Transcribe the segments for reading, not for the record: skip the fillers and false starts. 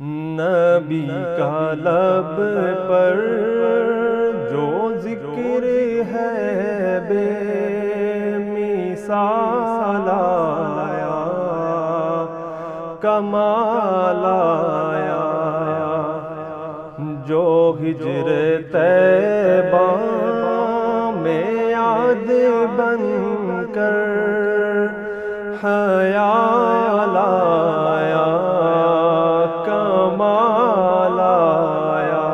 نبی کا لب پر جو ذکر ہے بے مثال آیا، کمال آیا، جو ہجر طیبہ میں یاد بن کر خیال آیا، کمال آیا۔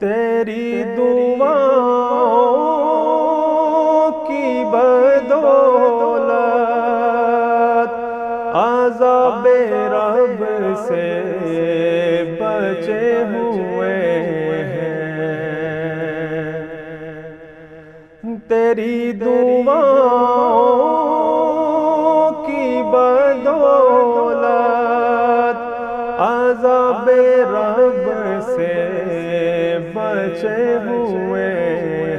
تیری دعاؤں کی بدولت عذاب رب سے بچے ہوئے ہیں، تیری دعاؤں کی بدولت عذاب رب سے بچے ہوئے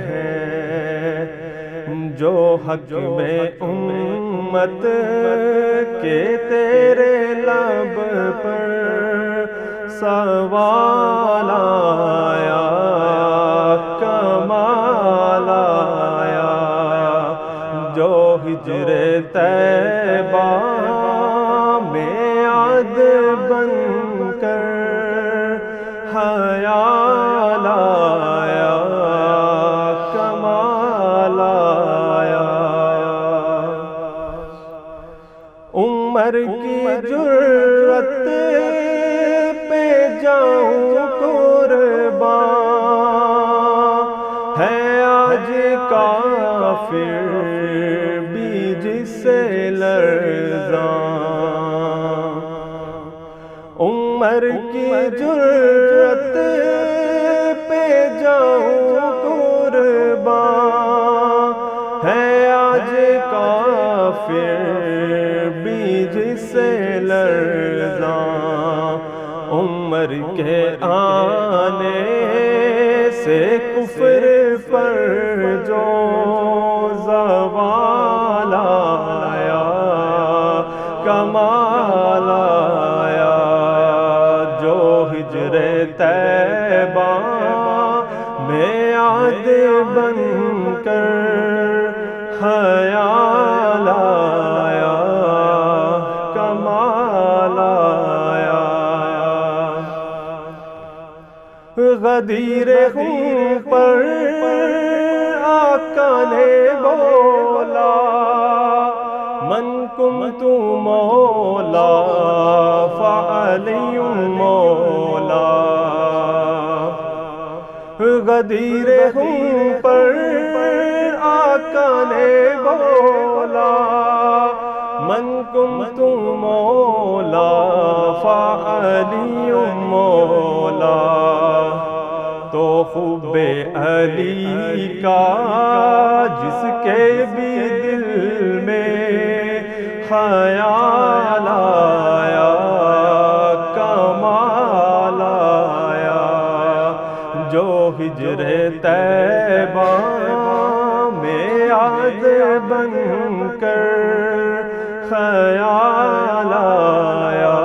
ہیں، جو حق میں امت کے تیرے لب پر سوال آیا، کمال آیا، جو ہجر طیبہ میں یاد بن کر خیال آیا، کمال آیا۔ عمر کی جرت پہ جاؤں قربان، ہے آج کافر بھی جس سے لرزاں، عمر کی جرت پہ جاؤں قربان، ہے آج کافر بھی جس سے لرزاں، عمر کے آنے سے کفر پر جو زوال آیا، کمال آیا، جو ہجر طیبہ میں یاد بن کر خیال آیا، کمال آیا۔ غدیر خون پر آقا نے بولا، من کنت مولا فعلی مولا، غدیر خون پر آقا نے بولا، من کنت مولا فعلی مولا، تو خوب علی کا جس کے بھی دل میں خیال آیا، کمال آیا، جو ہجر طیبہ میں یاد بن کر خیال آیا،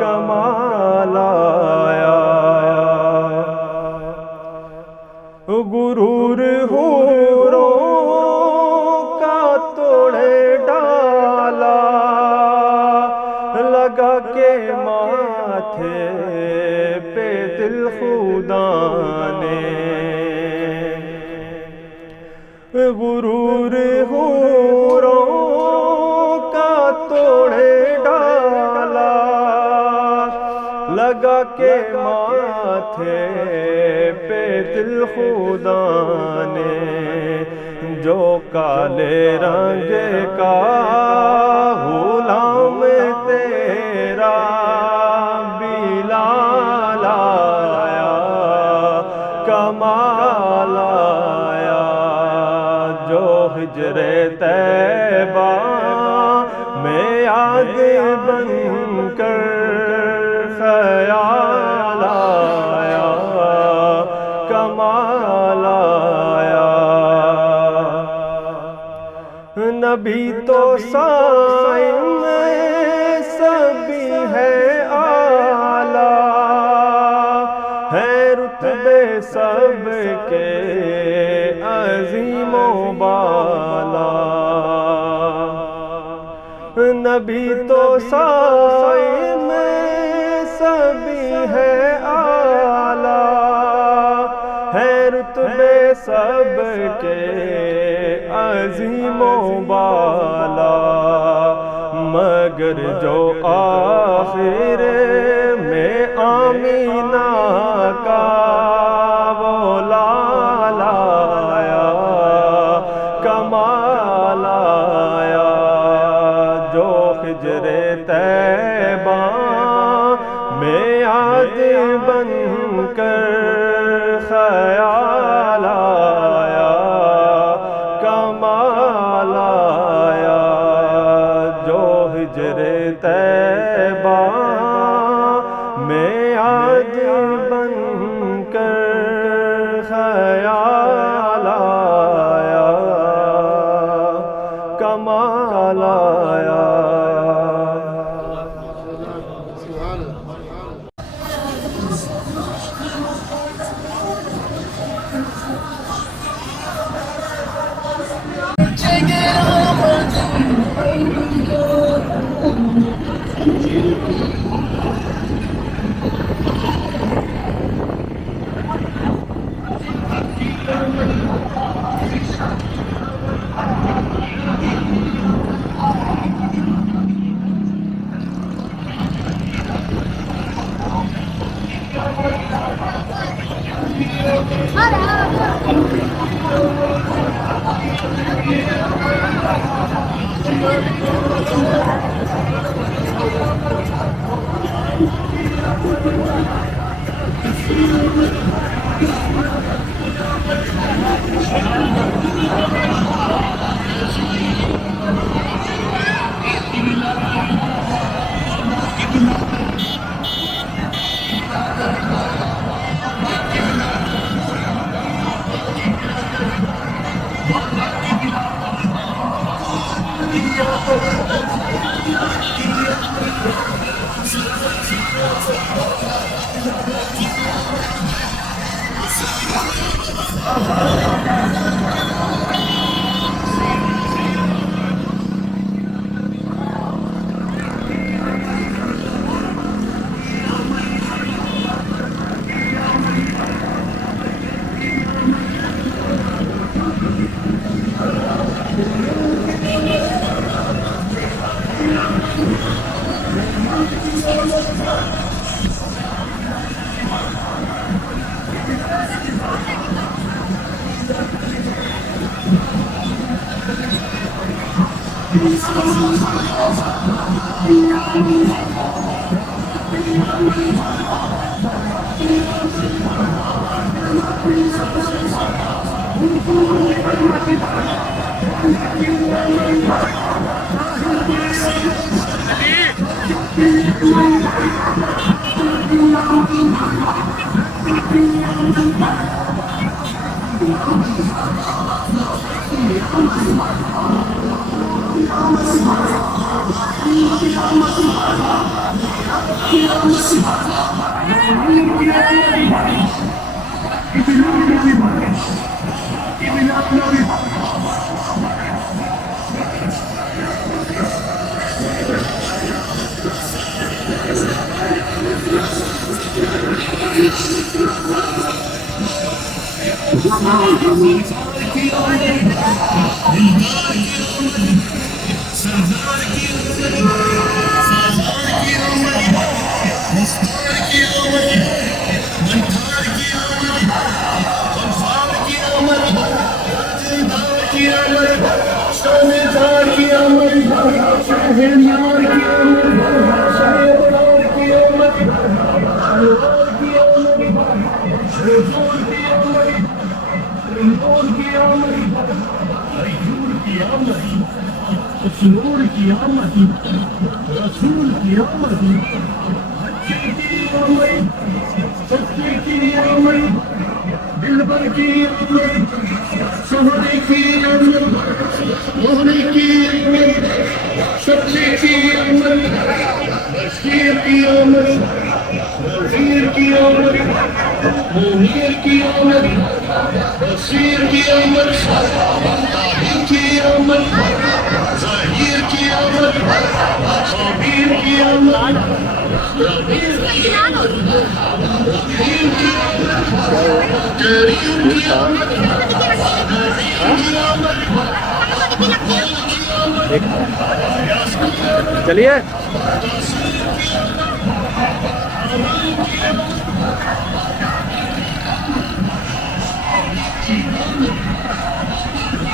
کمال آیا۔ غرور حوروں کا توڑے ڈالا، لگا کے ماتھے پہ دل خدا نے، غرور حوروں کا توڑے ڈالا، لگا کے ماتھے پہ دل خدا نے، جو کالے رنگ کا غلام تیرا بلال آیا، کمال آیا، جو ہجر طیبہ میں یاد بن کر خیال آیا، کمال آیا۔ نبی تو صائم رتبے سب کے عظیم و بالا، نبی تو سائے میں سبھی ہے اعلیٰ، ہے رتبے سب کے عظیم و بالا، مگر جو آخر میں آمینہ کا وہ لالا آیا، کمال آیا، جو ہجر طیبہ میں یاد بن کر خیال آیا، کمال آیا، جو ہجر طیبہ میں یاد بن کر خیال آیا، کمال آیا۔ نور کی آمد، رسول کی آمد، اچھے کی آمد، سچے کی آمد، دلبر کی آمد، سہرے کی آمد، موہنے کی آمد، سچے کی آمد، بشیر کی آمد، وزیر کی آمد منیر کی آمد بصیر کی آمد طاہر کی آمد ظاہر کی آمد خبیر کی آمد ربیر کی آمد رحیم کی آمد کریم کی آمد نذیر کی آمد چلیے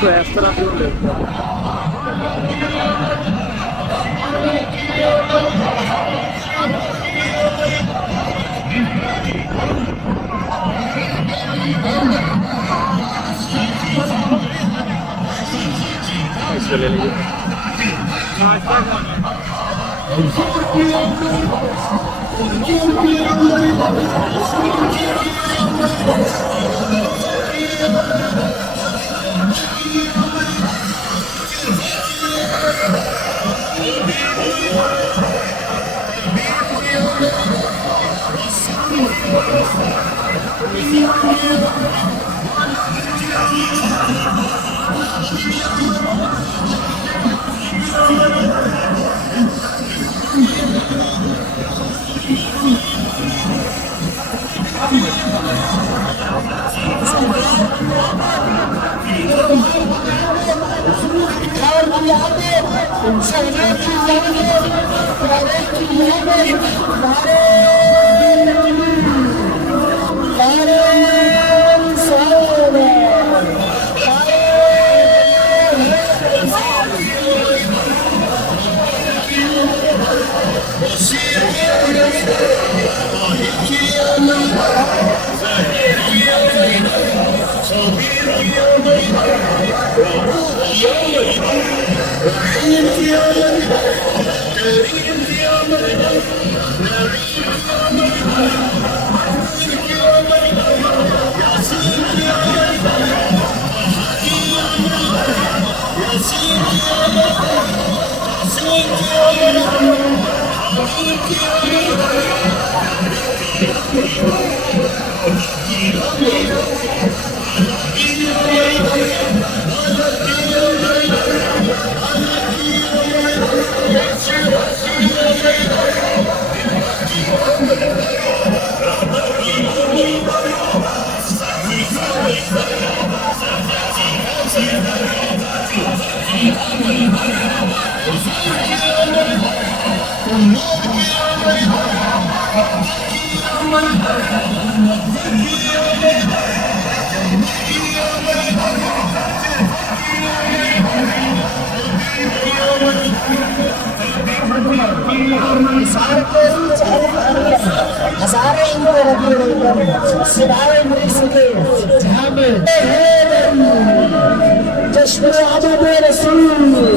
تو اس طرح سے لے لیجیے جشن عدد رسول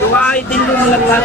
Tuwai din mo malaglag.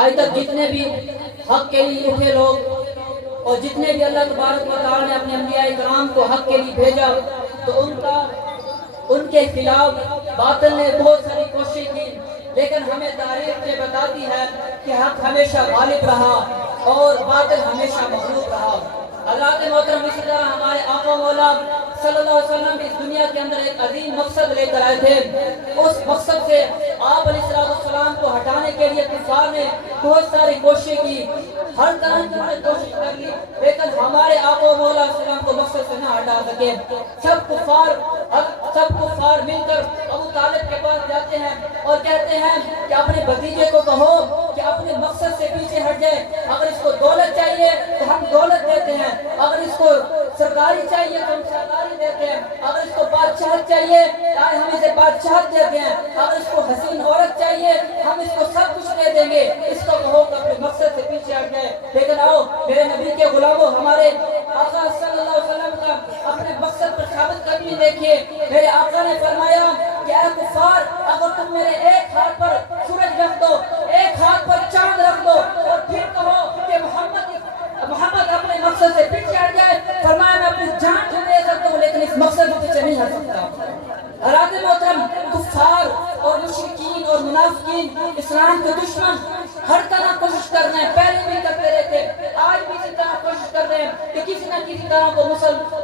آج تک جتنے بھی حق کے لیے اٹھے لوگ اور جتنے بھی اللہ تبارک و تعالی نے اپنے انبیاء کرام کو حق کے لیے بھیجا تو ان کے خلاف باطل نے بہت ساری کوشش کی، لیکن ہمیں تاریخ سے بتاتی ہے کہ حق ہمیشہ غالب رہا اور باطل ہمیشہ مغلوب رہا۔ اللہ کے محترم، اسی طرح ہمارے آقا مولا صلی اللہ علیہ وسلم اس دنیا کے اندر ایک عظیم مقصد لے کر آئے تھے۔ اس مقصد سے آپ علیہ السلام کو ہٹانے کے لیے کفار نے بہت ساری کوشش کی، ہر طرح کی کوشش کر لی، لیکن ہمارے آقا مولا صلی اللہ علیہ وسلم کو مقصد سے نہ ہٹا سکے۔ سب کفار مل کر ابو طالب کے پاس جاتے ہیں اور کہتے ہیں کہ اپنے بھتیجے کو کہو کہ اپنے مقصد سے پیچھے ہٹ جائے، اگر اس کو دولت چاہیے تو ہم دولت دیتے ہیں، اگر اس کو سرکاری چاہیے تو ہم سرکاری دیتے ہیں، اگر اس کو بادشاہت چاہیے ہم اسے بادشاہت دیتے ہیں، اگر اس کو حسین عورت چاہیے ہم اس کو سب کچھ دے دیں گے، اس کو کہو کہ اپنے مقصد سے پیچھے ہٹ جائے۔ لیکن آؤ میرے نبی کے غلاموں، ہمارے آقا صلی اللہ علیہ وسلم کا اپنے مقصد پر ثابت قدمی دیکھیے۔ میرے آقا نے فرمایا کہ اے کفار، اگر تم میرے ایک ہاتھ پر سورج رکھ دو، ایک ہاتھ پر چاند رکھ دو اور پھر کہو کہ اسلام کے دشمن ہر طرح کوشش کر رہے ہیں، پہلے بھی کرتے رہتے، آج بھی اسی طرح کوشش کر رہے ہیں کہ کسی نہ کسی طرح کو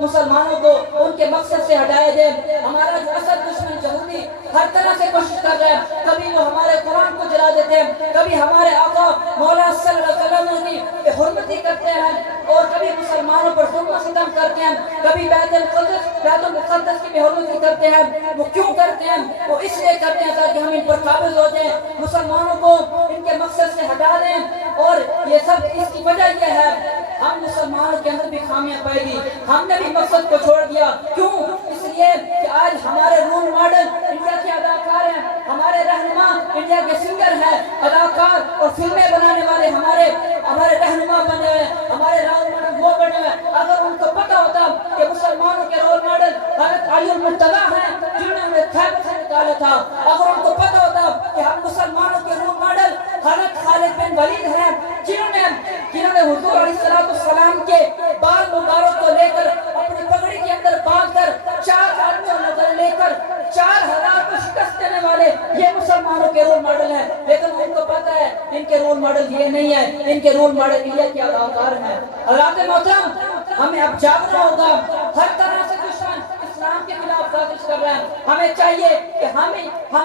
مسلمانوں کو ان کے مقصد سے ہٹایا جائے۔ ہمارا جو اصل دشمن یہودی ہر طرح سے کوشش کر رہے ہیں، کبھی وہ ہمارے قرآن کو جلا دیتے ہیں، کبھی ہمارے آقا مولا صلی اللہ علیہ وسلم کی حرمتی کرتے ہیں، اور کبھی مسلمانوں پر ظلم و ستم کرتے ہیں، کبھی بیت المقدس کی بھی حرمتی کرتے ہیں۔ وہ کیوں کرتے ہیں؟ وہ اس لیے کرتے ہیں تاکہ ہم ان پر قابض ہو جائیں، مسلمانوں کو ان کے مقصد سے ہٹا دیں، اور یہ سب اس کی وجہ یہ ہے ہم مسلمانوں کے اندر بھی خامیاں پائی گی، ہم نے بھی مقصد کو چھوڑ دیا۔ کیوں؟ اس لیے کہ آج ہمارے رول ماڈل انڈیا کے اداکار ہیں، ہمارے رہنما انڈیا کے سنگر ہیں، اداکار اور فلمیں بنانے والے ہمارے رہنما بنے ہوئے، ہمارے رول ماڈل وہ بنے ہوئے۔ اگر ان کو پتہ ہوتا کہ مسلمانوں کے رول ماڈل حضرت علی المرتضیٰ ہیں جنہوں نے ہمیں خیبر سے نکالا تھا، اگر ان کو پتہ ہوتا کہ ہم مسلمانوں کے رول ماڈل حضرت خالد بن ولید ہیں جنہوں نے حضور علیہ السلام کے بال مبارک کو لے کر اپنی پگڑی کے اندر باندھ کر 4 آدمیوں نظر لے کر 4000 کو شکست دینے والے یہ مسلمانوں کے رول ماڈل ہیں، لیکن ان کو پتہ ہے ان کے رول ماڈل یہ نہیں ہے، ان کے رول ماڈل انڈیا کے اداکار ہیں۔ حضرات محترم، ہمیں اب جاگنا ہوگا، ہر طرح سے دشمن اسلام کے خلاف سازش کر رہے ہیں، ہمیں چاہیے کہ ہم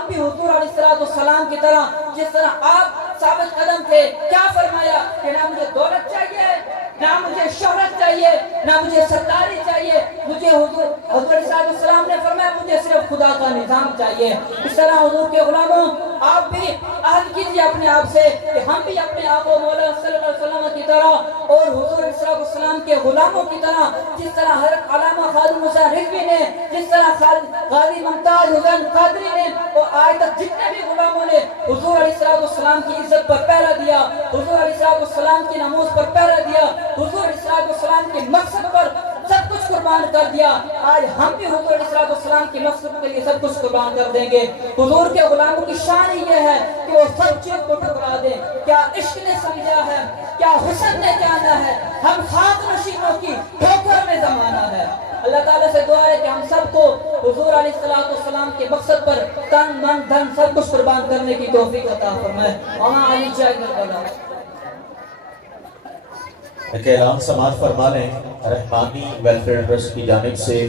بھی حضور علیہ السلام کی طرح، جس طرح آپ ثابت قدم تھے، کیا فرمایا کہ نہ مجھے دولت چاہیے، نہ مجھے شہرت چاہیے، نہ مجھے سرداری چاہیے، مجھے حضور علیہ السلام نے فرمایا مجھے صرف خدا کا نظام چاہیے۔ اس طرح حضور کے غلاموں، آپ بھی عہد کیجیے اپنے آپ سے کہ ہم بھی اپنے آپ کو مولا صلی اللہ علیہ وسلم کی طرح اور حضور علیہ السلام کے غلاموں کی طرح، جس طرح حضرت علامہ خالد موسیٰ رضوی نے، جس طرح غازی ممتاز حسین قادری نے، اور آج تک جتنے بھی غلاموں نے حضور علیہ السلام کی عزت پر پہرا دیا، حضور علیہ السلام کی ناموس پر پہرا دیا، حضور علیہ السلام کے مقصد پر سب کچھ قربان کر دیا، آج ہم بھی حضور علیہ السلام کے مقصد کے لیے سب کچھ قربان کر دیں گے۔ حضور کے غلاموں کی شان ہی یہ ہے کہ وہ سب چیز کو ٹھکرا دیں۔ کیا عشق نے سمجھا ہے، کیا حسن نے جانا ہے، ہم خاک نشینوں کی ٹھوکر میں زمانہ ہے۔ اللہ تعالیٰ سے دعا ہے کہ ہم سب کو حضور علیہ السلام کے مقصد پر تن من دھن سب کچھ قربان کرنے کی توفیق عطا فرمائے۔ وہاں علی چاہیے ایک اعلان سماعت فرما لیں، رحمانی ویلفیئر ٹرسٹ کی جانب سے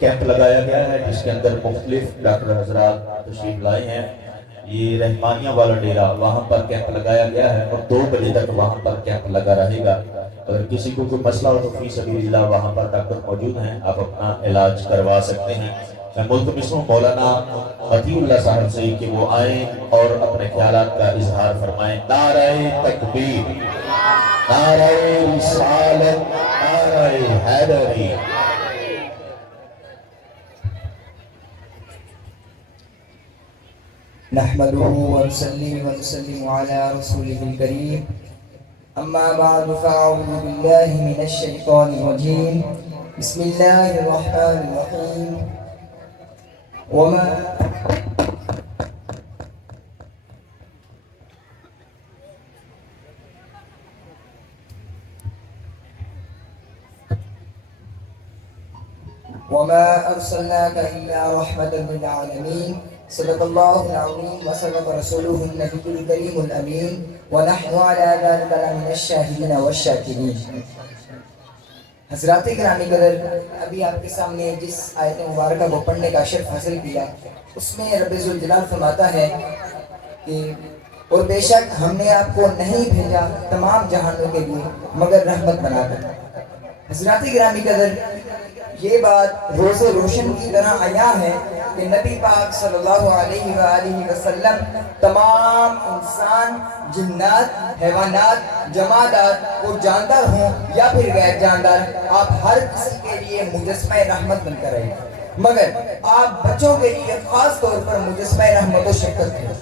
کیمپ لگایا گیا ہے جس کے اندر مختلف ڈاکٹر حضرات تشریف لائے ہیں۔ یہ رحمانیہ والا ڈیرا، وہاں پر کیمپ لگایا گیا ہے اور 2 بجے تک وہاں پر کیمپ لگا رہے گا۔ اگر کسی کو کوئی مسئلہ ہو تو فی سبیل اللہ وہاں پر ڈاکٹر موجود ہیں، آپ اپنا علاج کروا سکتے ہیں۔ میں ملتمس ہوں مولانا عطی اللہ صاحب سے کہ وہ آئیں اور اپنے خیالات کا اظہار فرمائیں۔ نعرہ تکبیر، نعرہ رسالت، نعرہ حیدری۔ نحمده ونصلي ونسلم على رسوله الكريم أما بعد فأعوذ بالله من الشيطان الرجيم بسم الله الرحمن الرحيم وما أرسلناك إلا رحمة للعالمين صدق الله العظيم وصدق رسوله النبي الكريم الأمين ونحن على ذلك لمن الشاهدين والشاكرين۔ حضرات گرامی قدر، ابھی آپ کے سامنے جس آیت مبارکہ کو پڑھنے کا شرف حاصل کیا، اس میں رب ذوالجلال فرماتا ہے کہ اور بے شک ہم نے آپ کو نہیں بھیجا تمام جہانوں کے لیے مگر رحمت بنا کر۔ حضرات گرامی قدر، یہ بات روز روشن کی طرح عیاں ہے کہ نبی پاک صلی اللہ علیہ وآلہ وسلم تمام انسان، جنات، حیوانات، جمادات وہ جاندار ہوں یا پھر غیر جاندار، آپ ہر کسی کے لیے مجسمہ رحمت بن کر آئے، مگر آپ بچوں کے لیے خاص طور پر مجسمہ رحمت و شفقت ہیں۔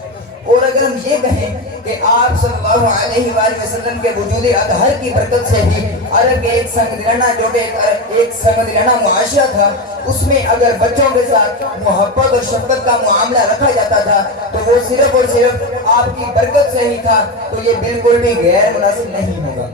اور اگر ہم یہ کہیں کہ آپ صلی اللہ علیہ وآلہ وسلم کے وجود اطہر کی برکت سے ہی عرب کے ایک سنگ دلانہ جو کہ ایک سنگ دلانہ معاشرہ تھا، اس میں اگر بچوں کے ساتھ محبت اور شفقت کا معاملہ رکھا جاتا تھا تو وہ صرف اور صرف آپ کی برکت سے ہی تھا، تو یہ بالکل بھی غیر مناسب نہیں ہوگا۔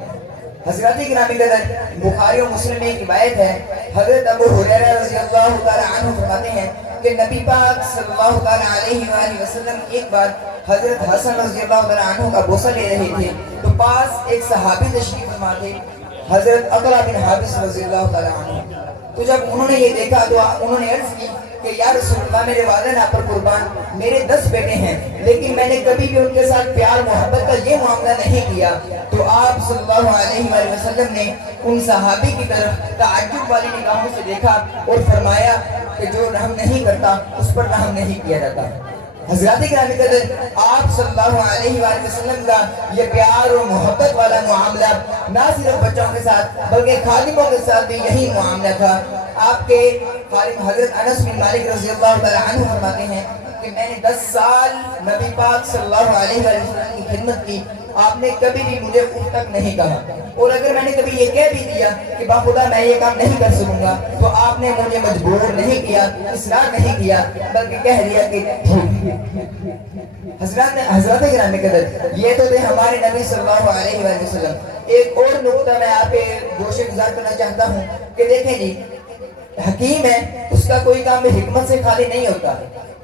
حضرات گرامی قدر، بخاری و مسلم میں ایک روایت ہے، حضرت ابو ہریرہ رضی اللہ تعالی عنہ فرماتے ہیں کہ نبی پاک صلی اللہ تعالیٰ علیہ وآلہ وسلم ایک بار حضرت حسن رضی اللہ تعالیٰ عنہ کا بوسہ لے رہے تھے، تو پاس ایک صحابی تشریف فرما تھے، حضرت عقرہ بن حابس رضی اللہ تعالیٰ عنہ۔ تو جب انہوں نے یہ دیکھا تو انہوں نے عرض کی کہ یا رسول اللہ، میرے والدین آپ پر قربان، میرے 10 بیٹے ہیں، لیکن میں نے کبھی بھی ان کے ساتھ پیار محبت کا یہ معاملہ نہیں کیا۔ تو آپ صلی اللہ علیہ وآلہ وسلم نے ان صحابی کی طرف تعجب والی نگاہوں سے دیکھا اور فرمایا کہ جو رحم نہیں کرتا اس پر رحم نہیں کیا جاتا۔ حضرات گرامی قدر، آپ صلی اللہ علیہ وآلہ وسلم کا یہ پیار اور محبت والا معاملہ نہ صرف بچوں کے ساتھ بلکہ خادموں کے ساتھ بھی یہی معاملہ تھا۔ آپ کے خادم حضرت انس بن مالک رضی اللہ تعالیٰ عنہ فرماتے ہیں کہ میں نے 10 سال نبی پاک صلی اللہ علیہ وسلم کی خدمت کی، آپ نے کبھی بھی مجھے اف تک نہیں کہا، اور اگر میں نے کبھی یہ کہہ بھی دیا کہ باخدا میں یہ کام نہیں کر سکوں گا تو آپ نے مجھے مجبور نہیں کیا، اصرار نہیں کیا، بلکہ کہہ دیا کہ حضرات گرامی قدر، یہ تو تھے ہمارے نبی صلی اللہ علیہ وآلہ وسلم۔ ایک اور نقطہ میں آپ پہ گوشہ گزار کرنا چاہتا ہوں کہ دیکھیں جی، حکیم ہے، اس کا کوئی کام حکمت سے خالی نہیں ہوتا،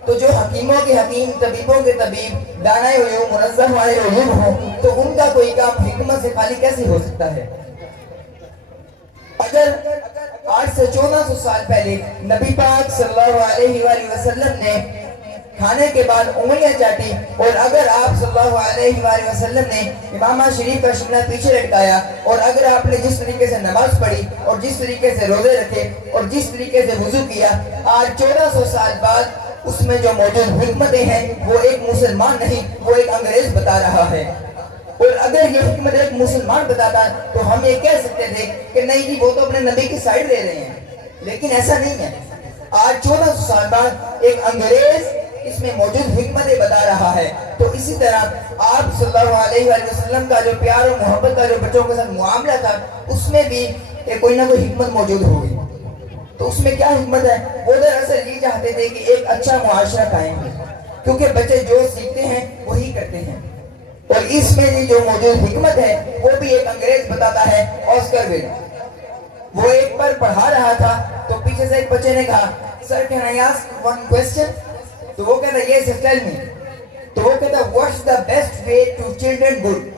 تو جو حکیموں کے حکیم، طبیبوں کے طبیب، دانائے علوم، منظم والے علوم ہوں، تو ان کا کوئی کام حکمت سے خالی کیسے ہو سکتا ہے؟ اگر آج سے 1400 سال پہلے نبی پاک صلی اللہ علیہ وآلہ وسلم نے کھانے کے بعد انگلیاں چاٹی، اور اگر آپ صلی اللہ علیہ وآلہ وسلم نے امامہ شریف کا شکنہ پیچھے لٹکایا، اور اگر آپ نے جس طریقے سے نماز پڑھی اور جس طریقے سے روزے رکھے اور جس طریقے سے وضو کیا، آج 1400 سال بعد اس میں جو موجود حکمتیں ہیں وہ ایک مسلمان نہیں، وہ ایک انگریز بتا رہا ہے۔ اور اگر یہ حکمت ایک مسلمان بتاتا تو ہم یہ کہہ سکتے تھے کہ نہیں جی وہ تو اپنے نبی کی سائڈ دے رہے ہیں، لیکن ایسا نہیں ہے۔ آج 1400 سال بعد ایک انگریز اس میں موجود حکمتیں بتا رہا ہے۔ تو اسی طرح آپ صلی اللہ علیہ وآلہ وسلم کا جو پیار و محبت کا جو بچوں کے ساتھ معاملہ تھا، اس میں بھی کوئی نہ کوئی حکمت موجود ہوگی۔ تو اس میں کیا حکمت ہے؟ وہ دراصل یہ چاہتے تھے کہ ایک اچھا معاشرہ قائم ہو، کیونکہ بچے جو سیکھتے ہیں وہی کرتے ہیں، اور اس میں جو موجود حکمت ہے وہ بھی ایک انگریز بتاتا ہے، آسکر ویلڈ۔ وہ ایک پر پڑھا رہا تھا تو پیچھے سے ایک بچے نے کہا، sir can I ask one question? تو وہ کہتا ہے یس ٹیل می۔ تو وہ کہتا ہے what's the best way to children good?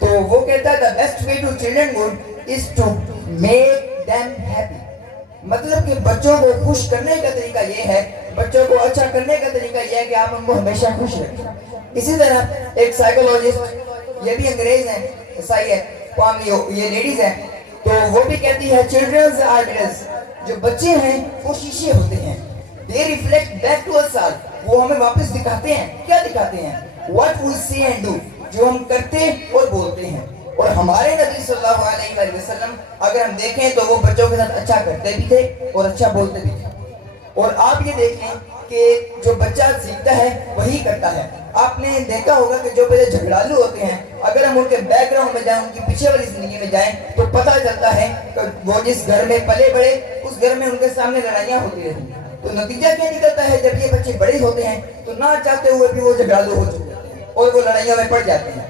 تو وہ کہتا ہے the best way to children good is to make them happy. مطلب کہ بچوں کو خوش کرنے کا طریقہ یہ ہے، بچوں کو اچھا کرنے کا طریقہ یہ ہے کہ آپ ان کو ہمیشہ خوش رکھیں۔ اسی طرح ایک سائیکولوجسٹ، یہ بھی انگریز ہیں، عیسائی ہے، یہ لیڈیز ہیں، تو وہ بھی کہتی ہے چلڈرنز آر mirrors، جو بچے ہیں وہ شیشے ہوتے ہیں، they reflect back to us all، وہ ہمیں واپس دکھاتے ہیں، کیا دکھاتے ہیں؟ what we say and do، جو ہم کرتے اور بولتے ہیں۔ اور ہمارے نبی صلی اللہ علیہ وآلہ وسلم اگر ہم دیکھیں تو وہ بچوں کے ساتھ اچھا کرتے بھی تھے اور اچھا بولتے بھی تھے۔ اور آپ یہ دیکھیں کہ جو بچہ سیکھتا ہے وہی کرتا ہے۔ آپ نے دیکھا ہوگا کہ جو بچے جھگڑالو ہوتے ہیں، اگر ہم ان کے بیک گراؤنڈ میں جائیں، ان کی پیچھے والی زندگی میں جائیں، تو پتہ چلتا ہے کہ وہ جس گھر میں پلے بڑے، اس گھر میں ان کے سامنے لڑائیاں ہوتی رہتی ہیں۔ تو نتیجہ کیا نکلتا ہے؟ جب یہ بچے بڑے ہوتے ہیں تو نہ چاہتے ہوئے بھی وہ جھگڑالو ہو چکے ہوتے ہیں اور وہ لڑائیوں میں پڑ جاتے ہیں۔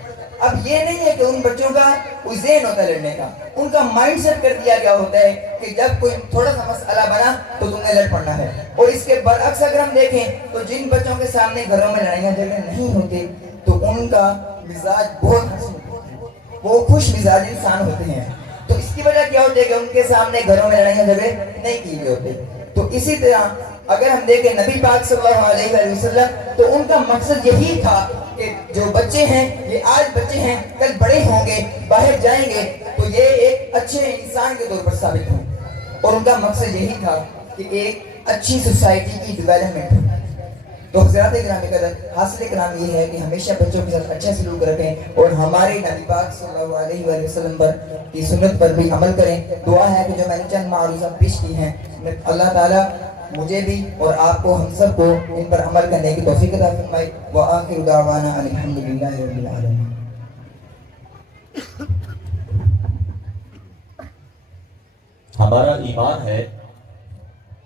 اب یہ نہیں ہے کہ ان بچوں کا کوئی ذہن ہوتا ہے لڑنے کا، ان کا مائنڈ سیٹ کر دیا گیا ہوتا ہے کہ جب کوئی تھوڑا سا مسئلہ بنا تو تم نے لڑ پڑنا ہے۔ اور اس کے برعکس اگر ہم دیکھیں تو جن بچوں کے سامنے گھروں میں لڑائیاں جھگڑے نہیں ہوتے تو ان کا مزاج بہت حسین ہوتا ہے، وہ خوش مزاج انسان ہوتے ہیں۔ تو اس کی وجہ کیا ہوتی ہے کہ ان کے سامنے گھروں میں لڑائیاں جھگڑے نہیں کیے گئے ہوتے۔ تو اسی طرح اگر ہم دیکھیں نبی پاک صلی اللہ علیہ وآلہ وسلم، تو ان کا مقصد یہی تھا کہ جو بچے ہیں، یہ آج بچے ہیں، کل بڑے ہوں گے، باہر جائیں گے تو یہ ایک اچھے انسان کے طور پر ثابت ہوں، اور ان کا مقصد یہی تھا کہ ایک اچھی سوسائٹی کی ڈیولپمنٹ ہو۔ تو حضرات گرامی قدر، حاصل کلام یہ ہے کہ ہمیشہ بچوں کے ساتھ اچھا سلوک رکھیں اور ہمارے نبی پاک صلی اللہ علیہ وآلہ وسلم پر کی سنت پر بھی عمل کریں۔ دعا ہے کہ جو میں نے چند معروضات پیش کی ہیں، اللہ تعالیٰ مجھے بھی اور آپ کو، ہم سب کو ان پر عمل کرنے کی توفیق عطا فرمائے۔ وآخر دعوانا الحمدللہ رب العالمین۔ ہمارا ایمان ہے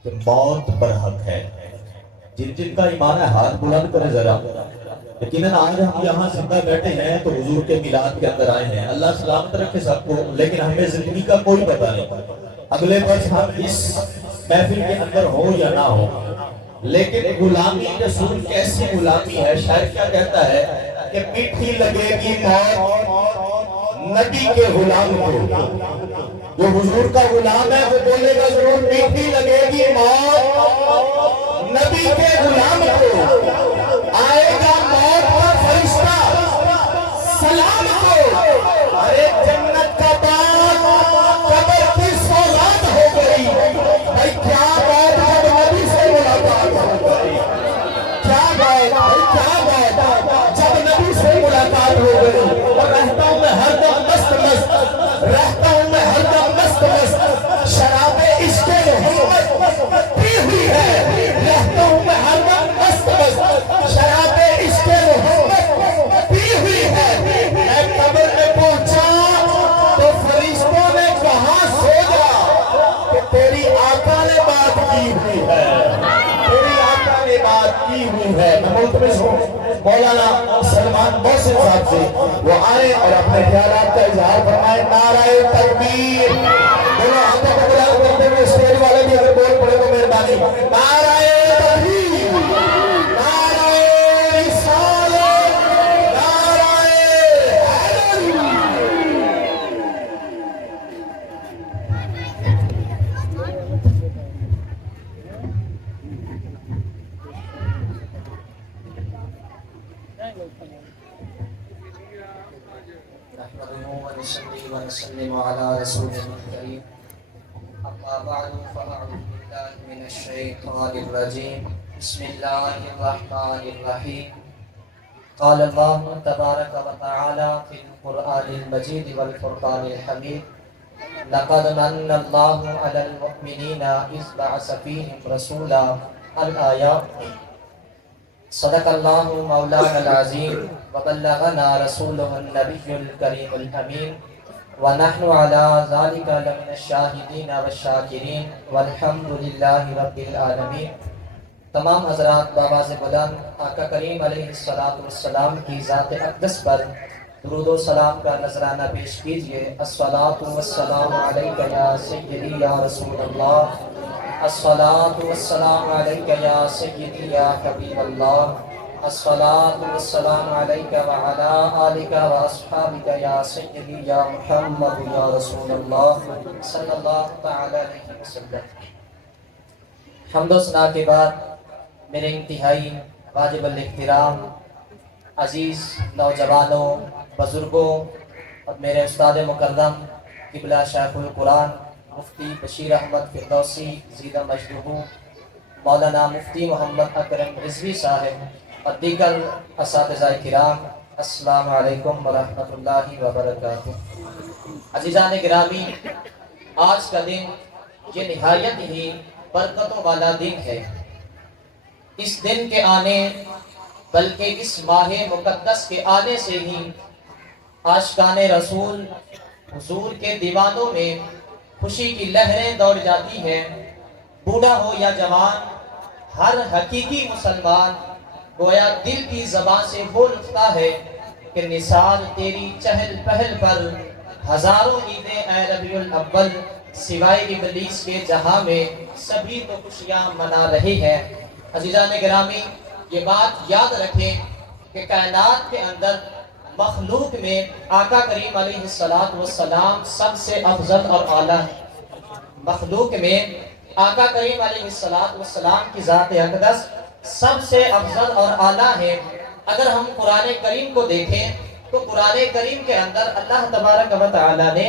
کہ موت برحق ہے۔ جن جن کا ایمان ہے ہاتھ بلند کرے ذرا۔ یقیناً آج ہم یہاں زندہ بیٹھے ہیں تو حضور کے میلاد کے اندر آئے ہیں، اللہ سلامت رکھے سب کو، لیکن ہمیں زندگی کا کوئی پتہ نہیں۔ اگلے برس ہم اس محفل کے اندر ہو یا نہ ہو، لیکن غلامی رسول کیسی غلامی ہے؟ شاعر کیا کہتا ہے کہ میٹھی لگے گی موت نبی کے غلام کو، جو حضور کا غلام ہے وہ بولے گا ضرور میٹھی لگے گی موت نبی کے غلام کو، آئے گا موت کا فرشتہ سلام کو، ارے جنت کا باغ قبر کی سوغات ہو گئی، بھائی کیا بات جب نبی سے ملاقات ہو گئی، کیا بات بھائی کیا بات جب نبی سے ملاقات ہو گئی، اور رہتا ہوں میں ہر دم مست مست، رہتا ہوں میں ہر دم مست مست، شراب عشق محمد پی ہوئی ہے، رہتا ہوں میں ہر دم مست مست، شراب عشق محمد پی ہوئی ہے، میں قبر میں پہنچا تو فرشتوں نے کہا سو جا کہ تیری آقا نے بات کی ہوئی ہے، تیری آقا نے بات کی ہوئی ہے۔ میں ملتمس ہوں مولانا سلمان محسن صاحب سے وہ آئے اور اپنے خیالات کا اظہار فرمائے۔ نعرہ تکبیر، دونوں ہاتھوں کو بلند کرتے ہوئے اسٹیج والے بھی اگر بول پڑے تو مہربانی، نعرہ تکبیر، نعرہ رسالت، نعرہ حیدری۔ نحمده ونصلي ونسلم على رسوله الكريم أما بعد فأعوذ بالله من الشيطان الرجيم بسم الله الرحمن الرحيم قال الله تبارك وتعالى في القرآن المجيد والفرقان الحميد لقد من الله على المؤمنين إذ بعث فيهم رسولا الآيات صدق اللہ مولانا العظیم وبلغنا رسولہ النبی الکریم الامین ونحن علی ذالک لمن الشاہدین والشاکرین والحمد للہ رب العالمین۔ تمام حضرات بآواز بلند آقا کریم علیہ السلام کی ذات اقدس پر درود و سلام کا نذرانہ پیش کیجئے۔ الصلاۃ والسلام علیک یا سیدی یا رسول اللہ، الصلاۃ والسلام علیک یا سیدی یا حبیب اللہ، الصلاۃ والسلام علیک وعلی آلک واصحابک یا سیدی یا محمد یا رسول اللہ صلی اللہ تعالی علیہ وسلم۔ حمد و ثنا کے بعد میرے انتہائی واجب الاحترام عزیز نوجوانوں، بزرگوں اور میرے استاد مکرم قبلہ شیخ القرآن مفتی بشیر احمد فردوسی زیدہ مجدہ، مولانا مفتی محمد اکرم رضوی صاحب اور دیگر اساتذہ کرام، السلام علیکم ورحمۃ اللہ وبرکاتہ۔ عزیزان گرامی، آج کا دن یہ نہایت ہی برکتوں والا دن ہے۔ اس دن کے آنے بلکہ اس ماہ مقدس کے آنے سے ہی عاشقان رسول حضور کے دیوانوں میں خوشی کی لہریں دوڑ جاتی ہیں۔ بوڑھا ہو یا جوان، ہر حقیقی مسلمان گویا دل کی زبان سے بول اٹھتا ہے کہ نثار تیری چہل پہل پر ہزاروں عیدیں اے ربیع الاول، سوائے ابلیس کے جہاں میں سبھی تو خوشیاں منا رہے ہیں۔ عزیزان گرامی، یہ بات یاد رکھیں کہ کائنات کے اندر مخلوق میں آقا کریم علیہ السلام سب سے افضل اور اعلیٰ ہے۔ مخلوق میں آقا کریم علیہ السلام کی ذات اقدس سب سے افضل اور اعلیٰ ہے۔ اگر ہم قرآن کریم کو دیکھیں تو قرآن کریم کے اندر اللہ تبارک و تعالی نے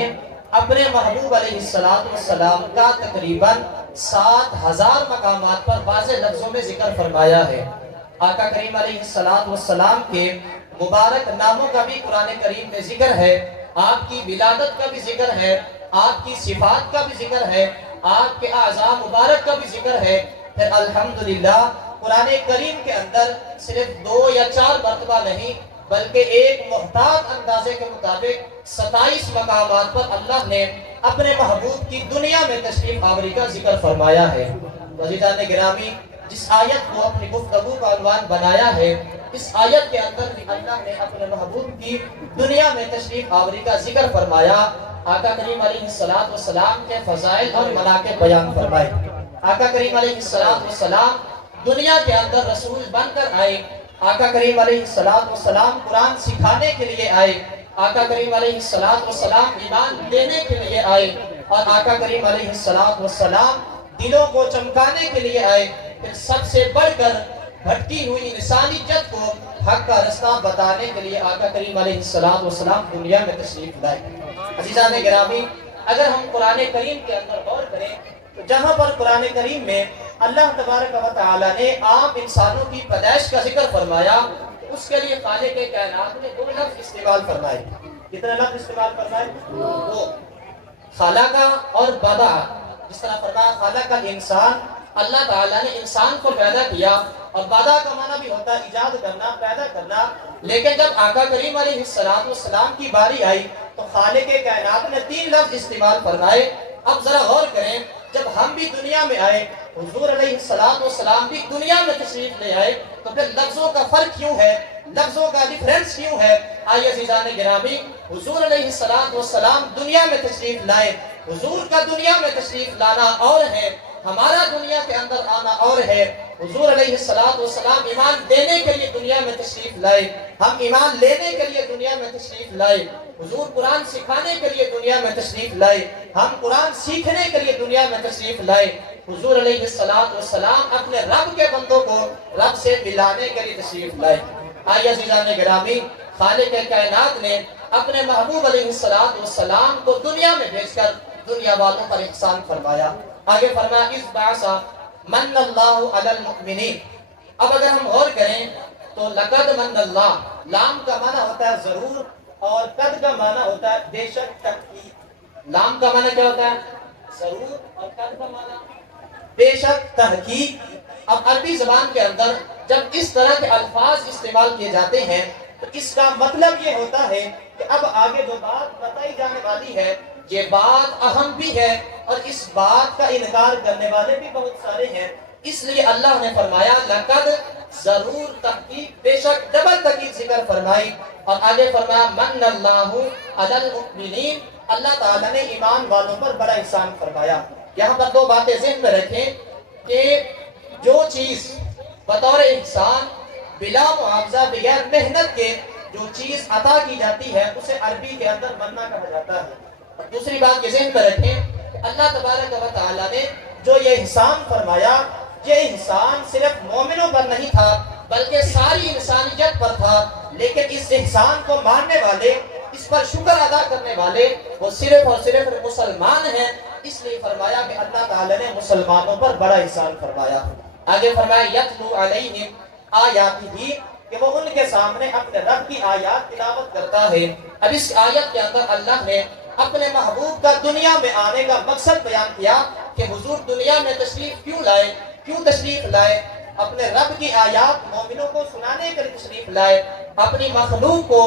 اپنے محبوب علیہ السلام کا تقریباً 7000 مقامات پر واضح لفظوں میں ذکر فرمایا ہے۔ آقا کریم علیہ السلام کے مبارک ناموں کا بھی قرآن کریم میں ذکر ہے، آپ کی ولادت کا بھی ذکر ہے، آپ کی صفات کا بھی ذکر ہے، آپ کے اعضاء مبارک کا بھی ذکر ہے۔ پھر الحمدللہ قرآن کریم کے اندر صرف 2 یا 4 مرتبہ نہیں بلکہ ایک محتاط اندازے کے مطابق 27 مقامات پر اللہ نے اپنے محبوب کی دنیا میں تشریف آوری کا ذکر فرمایا ہے۔ عزیزان گرامی، جس آیت کو اپنی گفتگو کا عنوان بنایا ہے، اس آیت کے اندر بھی اللہ نے اپنے محبوب کی دنیا میں تشریف آوری کا ذکر فرمایا۔ آقا کریم علیہ السلام کے فضائل اور مناقب بیان فرمائے۔ آقا کریم علیہ السلام دنیا کے اندر رسول بن کر آئے، آقا کریم علیہ السلام قرآن سکھانے کے لیے آئے، آقا کریم علیہ السلام ایمان دینے کے لیے آئے، اور آقا کریم علیہ السلام دلوں کو چمکانے کے لیے آئے، پھر سب سے بڑھ کر بھٹکی ہوئی انسانیت کو حق کا رستہ بتانے کے لیے آقا کریم علیہ السلام دنیا میں تشریف لائے۔ عزیزان گرامی، اگر ہم قرآن کریم کے اندر غور کریں تو جہاں پر قرآن کریم میں اللہ تبارک و تعالی نے عام انسانوں کی پیدائش کا ذکر فرمایا، اس کے لیے خالق کائنات نے 2 لفظ استعمال فرمائے۔ کتنے لفظ استعمال فرمائے؟ 2۔ خالق اور بدا۔ جس طرح فرمایا خالق الانسان، اللہ تعالیٰ نے انسان کو پیدا کیا، اور بدا کا معنی بھی ہوتا ہے ایجاد کرنا، پیدا کرنا۔ لیکن جب آقا کریم علیہ السلام کی باری آئی تو خالق کائنات نے 3 لفظ استعمال فرمائے۔ اب ذرا غور کریں، جب ہم بھی دنیا میں آئے، حضور علیہ السلام بھی دنیا میں تشریف لے آئے، تو پھر لفظوں کا فرق کیوں ہے، لفظوں کا ڈیفرنس کیوں ہے؟ آئیے عزیزان گرامی، حضور علیہ السلام دنیا میں تشریف لائے، حضور کا دنیا میں تشریف لانا اور ہے، ہمارا دنیا کے اندر آنا اور ہے۔ حضور علیہ السلام ایمان دینے کے لیے دنیا میں تشریف لائے، ہم ایمان لینے کے لیے دنیا میں تشریف لائے۔ حضور قرآن سکھانے کے لیے دنیا میں تشریف لائے، ہم قرآن سیکھنے کے لیے دنیا میں تشریف لائے۔ حضور علیہ السلام اپنے رب کے بندوں کو رب سے ملانے کے لیے تشریف لائے۔ آئیے عزیزان گرامی، خالق کائنات نے اپنے محبوب علیہ السلام کو دنیا میں بھیج کر دنیا والوں پر احسان فرمایا۔ آگے فرمایا اس بعث من اللہ علی المؤمنین۔ اب اگر ہم غور کریں تو لقد من اللہ، لام کا معنی ہوتا ہے ضرور، اور قد کا معنی ہوتا ہے بے شک تحقیق۔ لام کا معنی کیا ہوتا ہے؟ ضرور، اور قد کا معنی بے شک تحقیق۔ اب عربی زبان کے اندر جب اس طرح کے الفاظ استعمال کیے جاتے ہیں تو اس کا مطلب یہ ہوتا ہے کہ اب آگے جو بات بتائی جانے والی ہے یہ بات اہم بھی ہے، اور اس بات کا انکار کرنے والے بھی بہت سارے ہیں۔ اس لیے اللہ نے فرمایا لقد، ضرور، تحقیق، بے شک، ڈبل تاکید ذکر فرمائی، اور آگے فرمایا من اللہ علی المؤمنین، اللہ تعالیٰ نے ایمان والوں پر بڑا احسان فرمایا۔ یہاں پر 2 باتیں ذہن میں رکھیں کہ جو چیز بطور احسان بلا معاوضہ بغیر محنت کے جو چیز عطا کی جاتی ہے اسے عربی کے اندر منع کہا جاتا ہے۔ اور دوسری بات یہ ذہن میں رکھیں کہ اللہ تبارک و تعالیٰ نے جو یہ احسان فرمایا، یہ احسان صرف مومنوں پر نہیں تھا بلکہ ساری انسانیت پر تھا، لیکن اس احسان کو ماننے والے، اس پر شکر ادا کرنے والے وہ صرف اور صرف مسلمان ہیں۔ اس لیے فرمایا کہ اللہ تعالیٰ نے مسلمانوں پر بڑا احسان فرمایا۔ آگے فرمایا یتلو علیہم آیاتہ، کہ وہ ان کے سامنے اپنے رب کی آیات تلاوت کرتا ہے۔ اب اس آیت کے اندر اللہ نے اپنے محبوب کا دنیا میں آنے کا مقصد بیان کیا کہ حضور دنیا میں تشریف کیوں لائے، کیوں تشریف لائے؟ اپنے رب کی آیات مومنوں کو سنانے کے لیے تشریف لائے، اپنی مخلوق کو،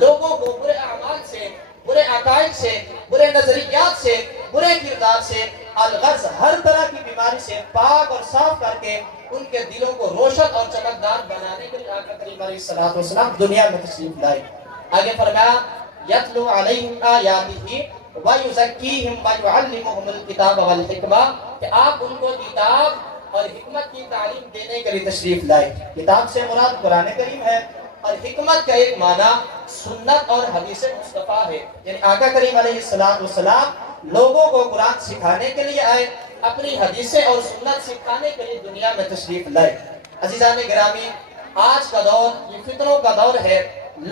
لوگوں کو برے اعمال سے، برے عقائد سے، برے نظریات سے، برے کردار سے، الغرض ہر طرح کی بیماری سے پاک اور صاف کر کے ان کے دلوں کو روشن اور چمکدار بنانے کے لیے آقا کریم علیہ السلام دنیا میں تشریف لائے۔ آگے فرمایا یتلو علیہم آیاتہ ویزکیہم ویعلمہم الکتاب والحکمہ، کہ آپ ان کو کتاب اور حکمت کی تعلیم دینے کے لیے تشریف لائے۔ کتاب سے مراد قرآن کریم ہے، اور حکمت کا ایک معنی سنت اور حدیث مصطفیٰ ہے، یعنی آقا کریم علیہ السلام لوگوں کو قرآن سکھانے کے لیے آئے، اپنی حدیثیں اور سنت سکھانے کے لیے دنیا میں تشریف لائے۔ عزیزان گرامی، آج کا دور یہ فتنوں کا دور ہے،